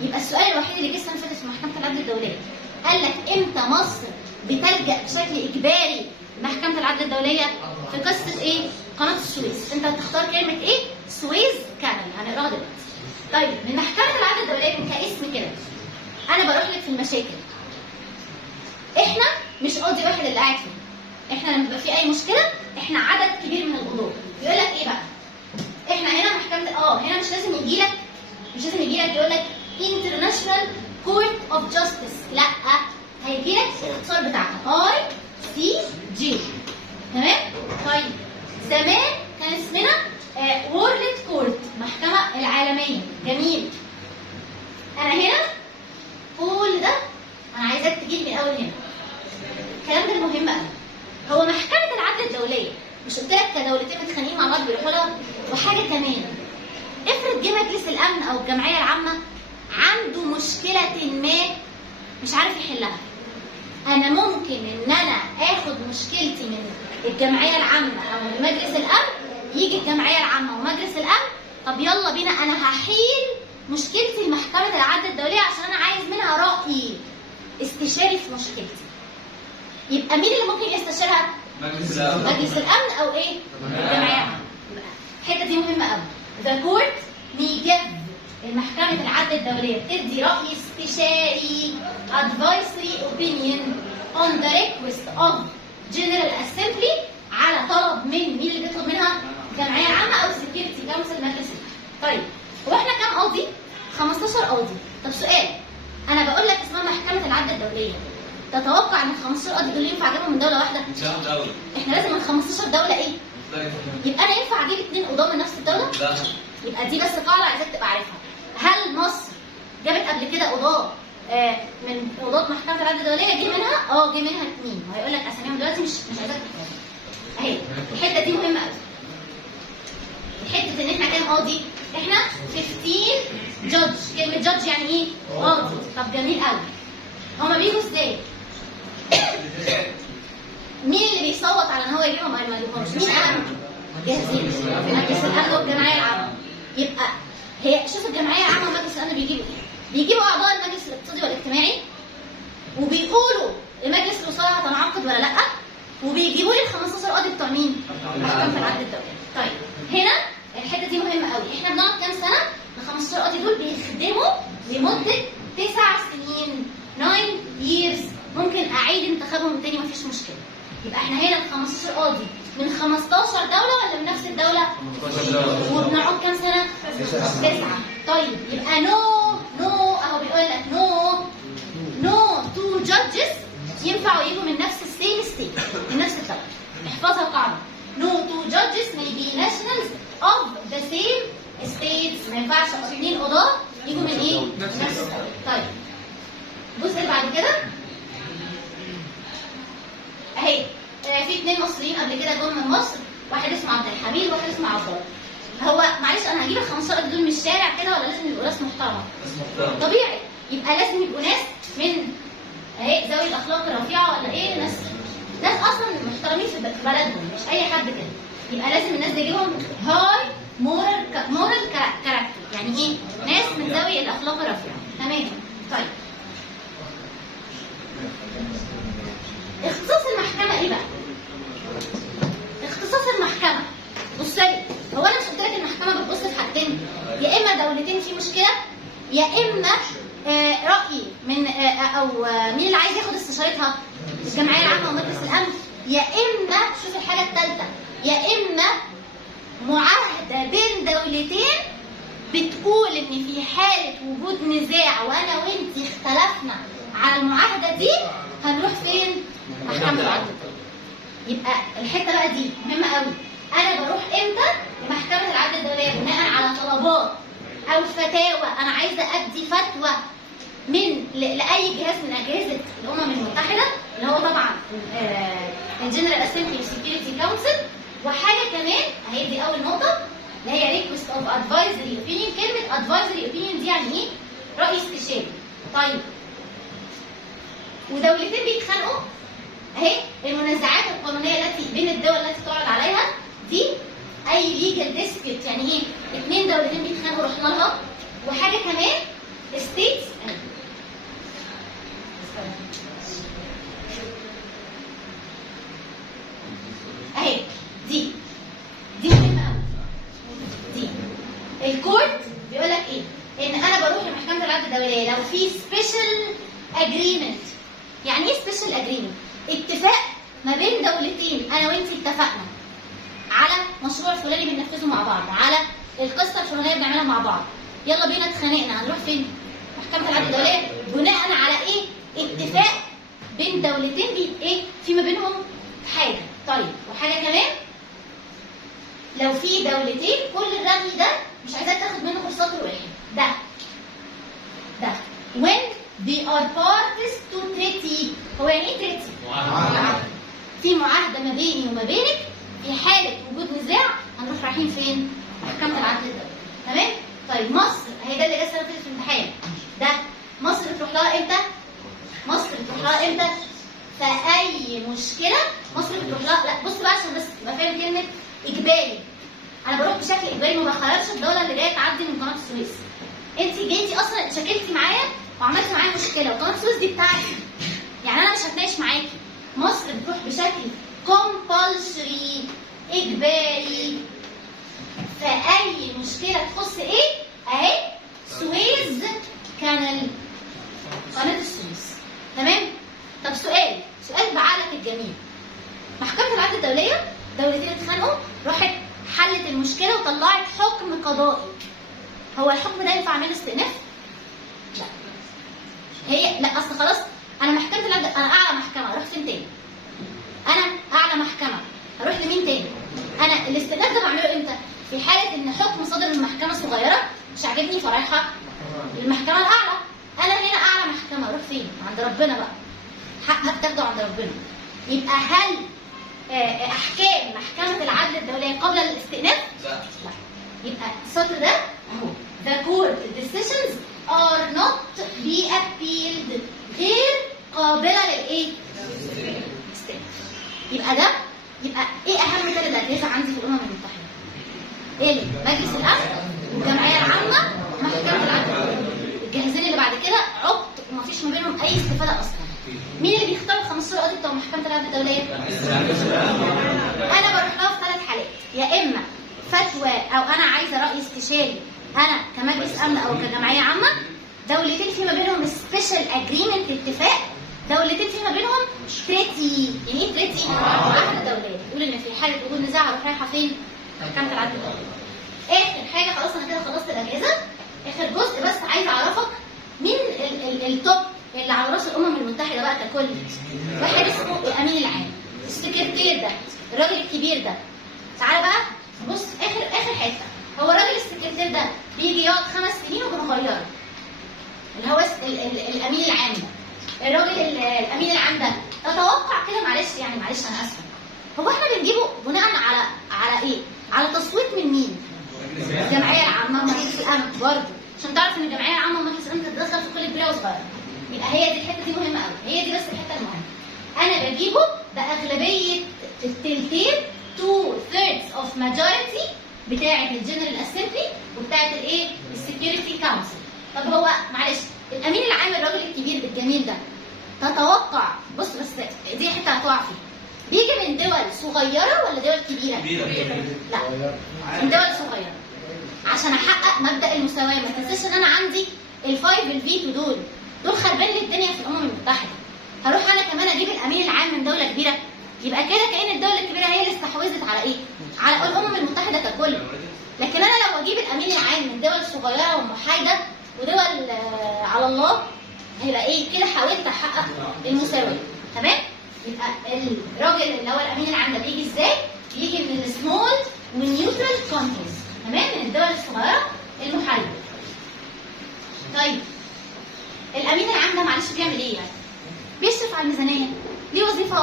يبقى السؤال الوحيد اللي جه السنه اللي فاتت في محكمه العدل الدوليه قال لك امتى مصر بتلجأ بشكل اجباري لمحكمه العدل الدوليه؟ في قصه ايه؟ قناه السويس. انت هتختار كلمه ايه؟ سويس كانال، هنقراها دلوقتي. طيب، من محكمه العدل الدوليه كاسم كده انا بروح لك في المشاكل. احنا مش قاضي واحد اللي قاعد فيه، احنا لما بيبقى في اي مشكله احنا عدد كبير من القضاه. يقول لك ايه بقى؟ احنا هنا محكمه هنا مش لازم يجي لك يقول لك International Court of Justice، لا، هيجي لك الاختصار بتاعها ICJ. تمام؟ طيب، زمان كان اسمنا World Court، المحكمه العالميه. جميل. انا هنا كل ده انا عايزاك تجيب من اول هنا. الكلام ده مهم قوي. هو محكمه العدل الدوليه، مش قلت لك كدولتين متخانقين مع بعض بيروحوا لها؟ وحاجه كمان، افرض جه مجلس الامن او الجمعيه العامه عنده مشكله ما مش عارف يحلها، انا ممكن ان انا اخد مشكلتي من الجمعيه العامه او من مجلس الامن، يجي الجمعيه العامه ومجلس الامن طب يلا بينا انا هحيل مشكلتي لمحكمه العدل الدوليه عشان انا عايز منها راي استشاري في مشكلتي. يبقى مين اللي ممكن يستشيرها؟ مجلس الامن. مجلس الامن او ايه؟ الجمعيه العامه. الحته دي مهمه قوي. The court may give محكمة العدل الدولية بتدي رأي استشاري advisory opinion on the request of General Assembly على طلب من مين اللي بيطلب منها؟ الجمعية العامة أو Security Council مجلس الأمن. طيب هو احنا كام قاضي؟ 15 قاضي. طب سؤال، أنا بقول لك اسمها محكمة العدل الدولية، تتوقع إن ال 15 قاضي دول ينفع أجيبهم من دولة واحدة؟ دولة. احنا لازم من 15 دولة إيه؟ يبقى أنا ينفع أجيب 2 قضاة من نفس الدولة؟ لا. يبقى دي بس قاعدة عايزاك تبقى عارفها. هل مصر جابت قبل كده قضاة من قضاة محكمة العدل الدولية جه منها؟ جه منها 2 وهيقول لك أساميهم دلوقتي مش عايزاك تحفظها. أهي الحتة دي مهمة قوي. حتة إن إحنا كام قاضي؟ إحنا 15 جادج. كلمة جادج يعني إيه؟ قاضي. طب جميل قوي. هما بيجوا إزاي؟ مين اللي بيصوت على إن هو يجيبهم ولا ما يجيبهمش؟ مين أهم؟ جاهزين في مجلس الأمن والجمعية العامة. يبقى هي شوف الجمعيه العامه ومجلس الامن بيجيبوا ايه؟ بيجيبوا اعضاء المجلس الاقتصادي والاجتماعي وبيقولوا لمجلس الوزراء هتنعقد ولا لا، وبيجيبوا لي ال 15 قاضي بتوع مين؟ محكمه العدل الدولي. طيب هنا الحته دي مهمه قوي. احنا بنقعد كام سنه؟ ال 15 قاضي دول بيخدموا لمده 9 سنين 9 years. ممكن اعيد انتخابهم تاني مفيش مشكله. يبقى احنا هنا ال 15 قاضي من 15 دوله ولا من نفس الدوله؟ 15 دولة. وبنقعد كام سنة؟ 9. طيب يبقى نو اهو بيقول لك نو تو جادجز ينفعوا يجوا من نفس السيم ستيت، من نفس الدولة. احفظها قاعدة. نو تو جادجز may be nationals of the same states. ما ينفعش 2 قضاة يجوا من ايه؟ نفس الدولة. طيب الجزء اللي بعد كده اهي في 2 مصريين قبل كده جم من مصر، واحد اسمه عبد الحميد وواحد اسمه عبد الله. هو معلش انا هجيب ال 15 دول من الشارع كده ولا لازم يبقوا ناس محترمه؟ طبيعي يبقى لازم يبقوا ناس من اهي ذوي الاخلاق الرفيعه ولا ايه، ناس اصلا محترمين في بلدهم، مش اي حد كده. يبقى لازم الناس دي يجيبهم هاي مورال كاركتر، يعني ايه؟ ناس من ذوي الاخلاق الرفيعه. تمام. طيب اختصاص المحكمه ايه بقى؟ اختصاص المحكمه بص لي، هو انا مش قلت لك المحكمه بتبص في حاجتين؟ يا اما دولتين في مشكله، يا اما راي من او مين اللي عايز ياخد استشارتها؟ الجمعيه العامه ومجلس الامن، يا اما شوف الحاجه الثالثه، يا اما معاهده بين دولتين بتقول ان في حاله وجود نزاع وانا وانتي اختلفنا على المعاهده دي هنروح فين؟ محكمه العدل. يبقى الحته بقى دي مهمه قوي. انا بروح امتى لمحكمه العدل الدوليه؟ بناء على طلبات او فتاوى، انا عايزه ادي فتوى من لاي جهاز من اجهزه الامم المتحده اللي هو طبعا الجنرال اسمبلي والسكيورتي كونسل. وحاجه كمان اهي دي اول نقطه اللي هي ريكوست اوف ادفايزري اوبينيون. كلمه ادفايزري اوبينيون دي يعني ايه؟ راي استشاري. طيب ودولتين بيتخانقوا اهي، المنازعات القانونيه التي بين الدول التي تعرض عليها دي اي ليجل ديسبيوت، يعني ايه؟ 2 دولتين بيتخانقوا رحنا لها. وحاجه كمان ستيتس اهي دي مهمه قوي. دي الكورت بيقول لك ايه؟ ان انا بروح لمحكمه العدل الدوليه لو في سبيشال اجريمنت. يعني ايه سبيشال اجريمنت؟ اتفاق ما بين دولتين، انا وانتي اتفقنا على مشروع فلاني بننفذه مع بعض، على القصه الفلانيه بنعملها مع بعض، يلا بينا اتخانقنا، هنروح فين؟ محكمه العدل الدوليه. بناء على ايه؟ اتفاق بين دولتين ايه في ما بينهم حاجه. طيب وحاجه كمان، لو في دولتين كل الرغي ده مش عايزاك تاخد منه كورسات واحد، ده when they are parties to treaty. هو يعني ايه treaty؟ معاهده. في معاهده ما بيني وما بينك، في حاله وجود نزاع هنروح رايحين فين؟ محكمه العدل الدولي. تمام؟ طيب مصر هي ده اللي جه السنه اللي فاتت في الامتحان ده، مصر بتروح لها امتى؟ مصر بتروح لها امتى؟ فاي مشكله مصر بتروح لها. لا بص بقى عشان بس تبقى فاهم كلمه اجباري، انا بروح بشكل اجباري ما بخرجش الدوله اللي جايه تعدي من قناه السويس. انت جيتي اصلا اتشكلتي معايا وعملتي معايا مشكله وقناه السويس دي بتاعتي، يعني انا مش هتناقش معاكي. مصر بتروح بشكل كومبالشري اجباري فاي مشكله تخص ايه؟ اهي سويس كانال، قناه السويس. تمام؟ طب سؤال بعقلك الجميل، محكمه العدل الدوليه دولتين اتخانقوا راحت حلت المشكله وطلعت حكم قضائي، هو الحكم ده ينفع اعمله استئناف؟ لا. لا اصل خلاص انا محكمه العدل، انا اعلى محكمه اروح فين تاني؟ انا اعلى محكمه هروح لمين تاني؟ انا الاستئناف ده بعمله امتى؟ في حاله ان حكم صادر من محكمه صغيره مش عاجبني فرايحه للمحكمه الاعلى. انا هنا اعلى محكمه اروح فين؟ عند ربنا بقى، حقك تاخده عند ربنا. يبقى هل احكام محكمه العدل الدوليه قبل الاستئناف؟ لا. يبقى السطر ده اهو the court decisions are not be appealed، غير قابله للايه؟ استئناف. يبقى ايه اهم ثلاث اجهزه عندي في الامم المتحده؟ ايه؟ مجلس الامن والجمعيه العامه ومحكمه العدل. الجهازين اللي بعد كده عبط ومفيش ما بينهم اي استفاده اصلا. مين اللي بيختار ال 15 قاضي بتوع محكمه العدل الدوليه؟ انا بروح لها في 3 حالات، يا اما فتوى او انا عايزه راي استشاري انا كمجلس امن او كجمعيه عامه، دولتين في ما بينهم سبيشال اجريمنت اتفاق، دولتين في ما بينهم تريتي. يعني ايه تريتي؟ عهد دوليه تقول ان في حاله وجود نزاع هروح رايحه فين؟ محكمه العدل الدوليه. اخر حاجه خلاص انا كده خلصت الاجهزه، اخر جزء بس عايزه اعرفك مين التوب اللي على راس الامم المتحده بقى ككل. واحد اسمه الامين العام، السكرتير ده الراجل الكبير ده. تعالى بقى بص اخر حته، هو راجل السكرتير ده بيجي يقعد 5 سنين وبنغيره، اللي هو الامين العام ده. الراجل الامين العام ده تتوقع كده، معلش انا اسفه، هو احنا بنجيبه بناء على ايه؟ على تصويت من مين؟ الجمعيه العامه ومجلس الامن برضه، عشان تعرف ان الجمعيه العامه ومجلس الامن بتتدخل في كل كبيره وصغيره. يبقى هي دي الحته دي مهمه قوي، هي دي بس الحته المهمه. انا بجيبه باغلبيه التلتين 2/3 اوف ماجوريتي بتاعه الجنرال اسمبلي وبتاعه الايه؟ السكيورتي كونسل. طب هو معلش الامين العام الراجل الكبير الجميل ده تتوقع، بص بس دي حته هتقع فيها، بيجي من دول صغيره ولا دول كبيره؟ لا، من دول صغيره عشان احقق مبدا المساواه. ما تنساش ان انا عندي ال5 الفيتو دول خربان لي الدنيا في الامم المتحده. هروح انا كمان اجيب الامين العام من دوله كبيره، يبقى كده كأن الدوله الكبيره هي اللي استحوذت على ايه؟ على الامم المتحده ككل. لكن انا لو اجيب الامين العام من دول صغيره ومحايده ودول على الله، هيبقى ايه؟ كده حاولت احقق المساواه. تمام؟ يبقى الراجل اللي هو الامين العام ده بيجي ازاي؟ بيجي من السمول والنيوترال كونتريز، تمام؟ من الدول الصغيره المحايده. طيب الامين العام ده معلش بيعمل ايه يعني؟ بيشرف على الميزانيه، دي وظيفه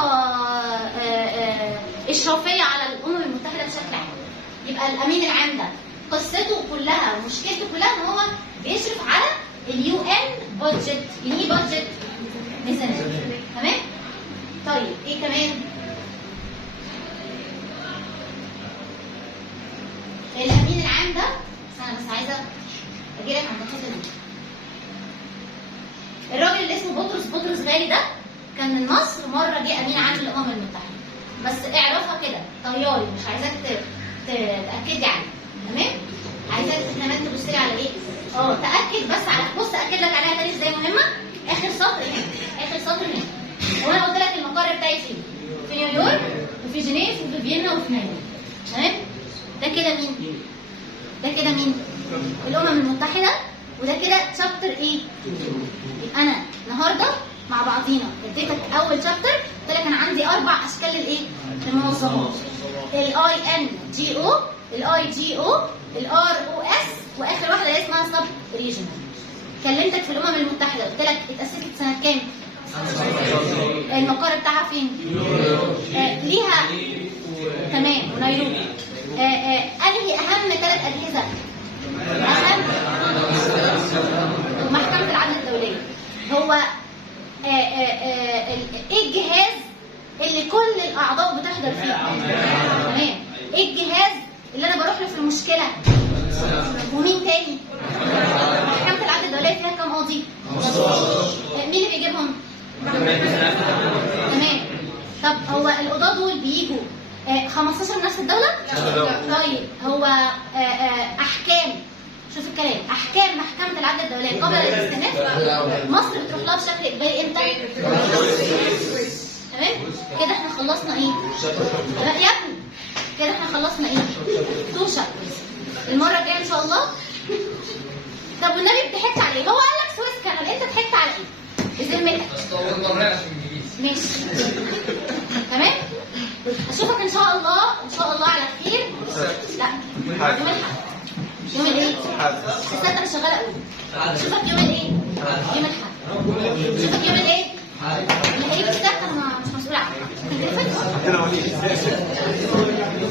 اشرافيه على الامم المتحده بشكل عام. يبقى الامين العام ده قصته كلها ومشكلته كلها ان هو بيشرف على اليو ان بادجت. يعني ايه بادجت؟ ميزانيه. تمام؟ طيب ايه كمان؟ الامين العام ده انا بس عايزه اجي لك عند الخطه دي. الراجل اللي اسمه بطرس غالي ده كان من مصر، مره جه امين عام للامم المتحده، بس اعرفها كده طياري، مش عايزاك تاكدي عليها. تمام؟ عايزاك كمان تبصي على ايه؟ تاكد بس على، بص اكد لك عليها تاني ازاي مهمه. اخر سطر هنا هو انا قلت لك المقر بتاعي فين؟ في نيويورك وفي جنيف وفي فيينا وفي نيويورك. تمام؟ ده كده مين؟ الامم المتحده. وده كده شابتر ايه؟ يبقى انا النهارده مع بعضينا اديتك اول شابتر، قلت لك انا عندي 4 اشكال للايه؟ للمنظمات. الاي ان جي او، الاي جي او، الار او اس، واخر واحده اللي اسمها سب ريجنال. كلمتك في الامم المتحده قلت لك اتاسست سنه كام؟ المقر بتاعها فين؟ ليها تمام ونيروبي. انهي اهم 3 اجهزه؟ اهم هو ايه الجهاز اللي كل الاعضاء بتحضر فيه؟ تمام. ايه الجهاز اللي انا بروح له في المشكله؟ ومين تاني؟ محكمه العدل الدوليه فيها كام قاضي؟ مين اللي بيجيبهم؟ تمام. طب هو القضاه دول بيجوا 15 نفس الدوله؟ طيب هو احكام، شوف الكلام، احكام محكمه العدل الدوليه قبل الاستئناف مصر بتروح لها بشكل اجباري امتى؟ تمام. كده احنا خلصنا ايه؟ لا يا ابني، كده احنا خلصنا ايه؟ توشه. المره الجايه ان شاء الله. طب والنبي ضحكت على ايه؟ هو قال لك سويس كانال، انت ضحكت على ايه؟ بذمتك. ماشي. تمام؟ اشوفك ان شاء الله ان شاء الله على خير. لا، يوم الاحد. يوم الايه؟ السبت انا شغاله اقول. اشوفك يوم الايه؟ يوم الاحد. اشوفك يوم الايه؟ اللي هيجي السبت انا مش مسؤوله عنه.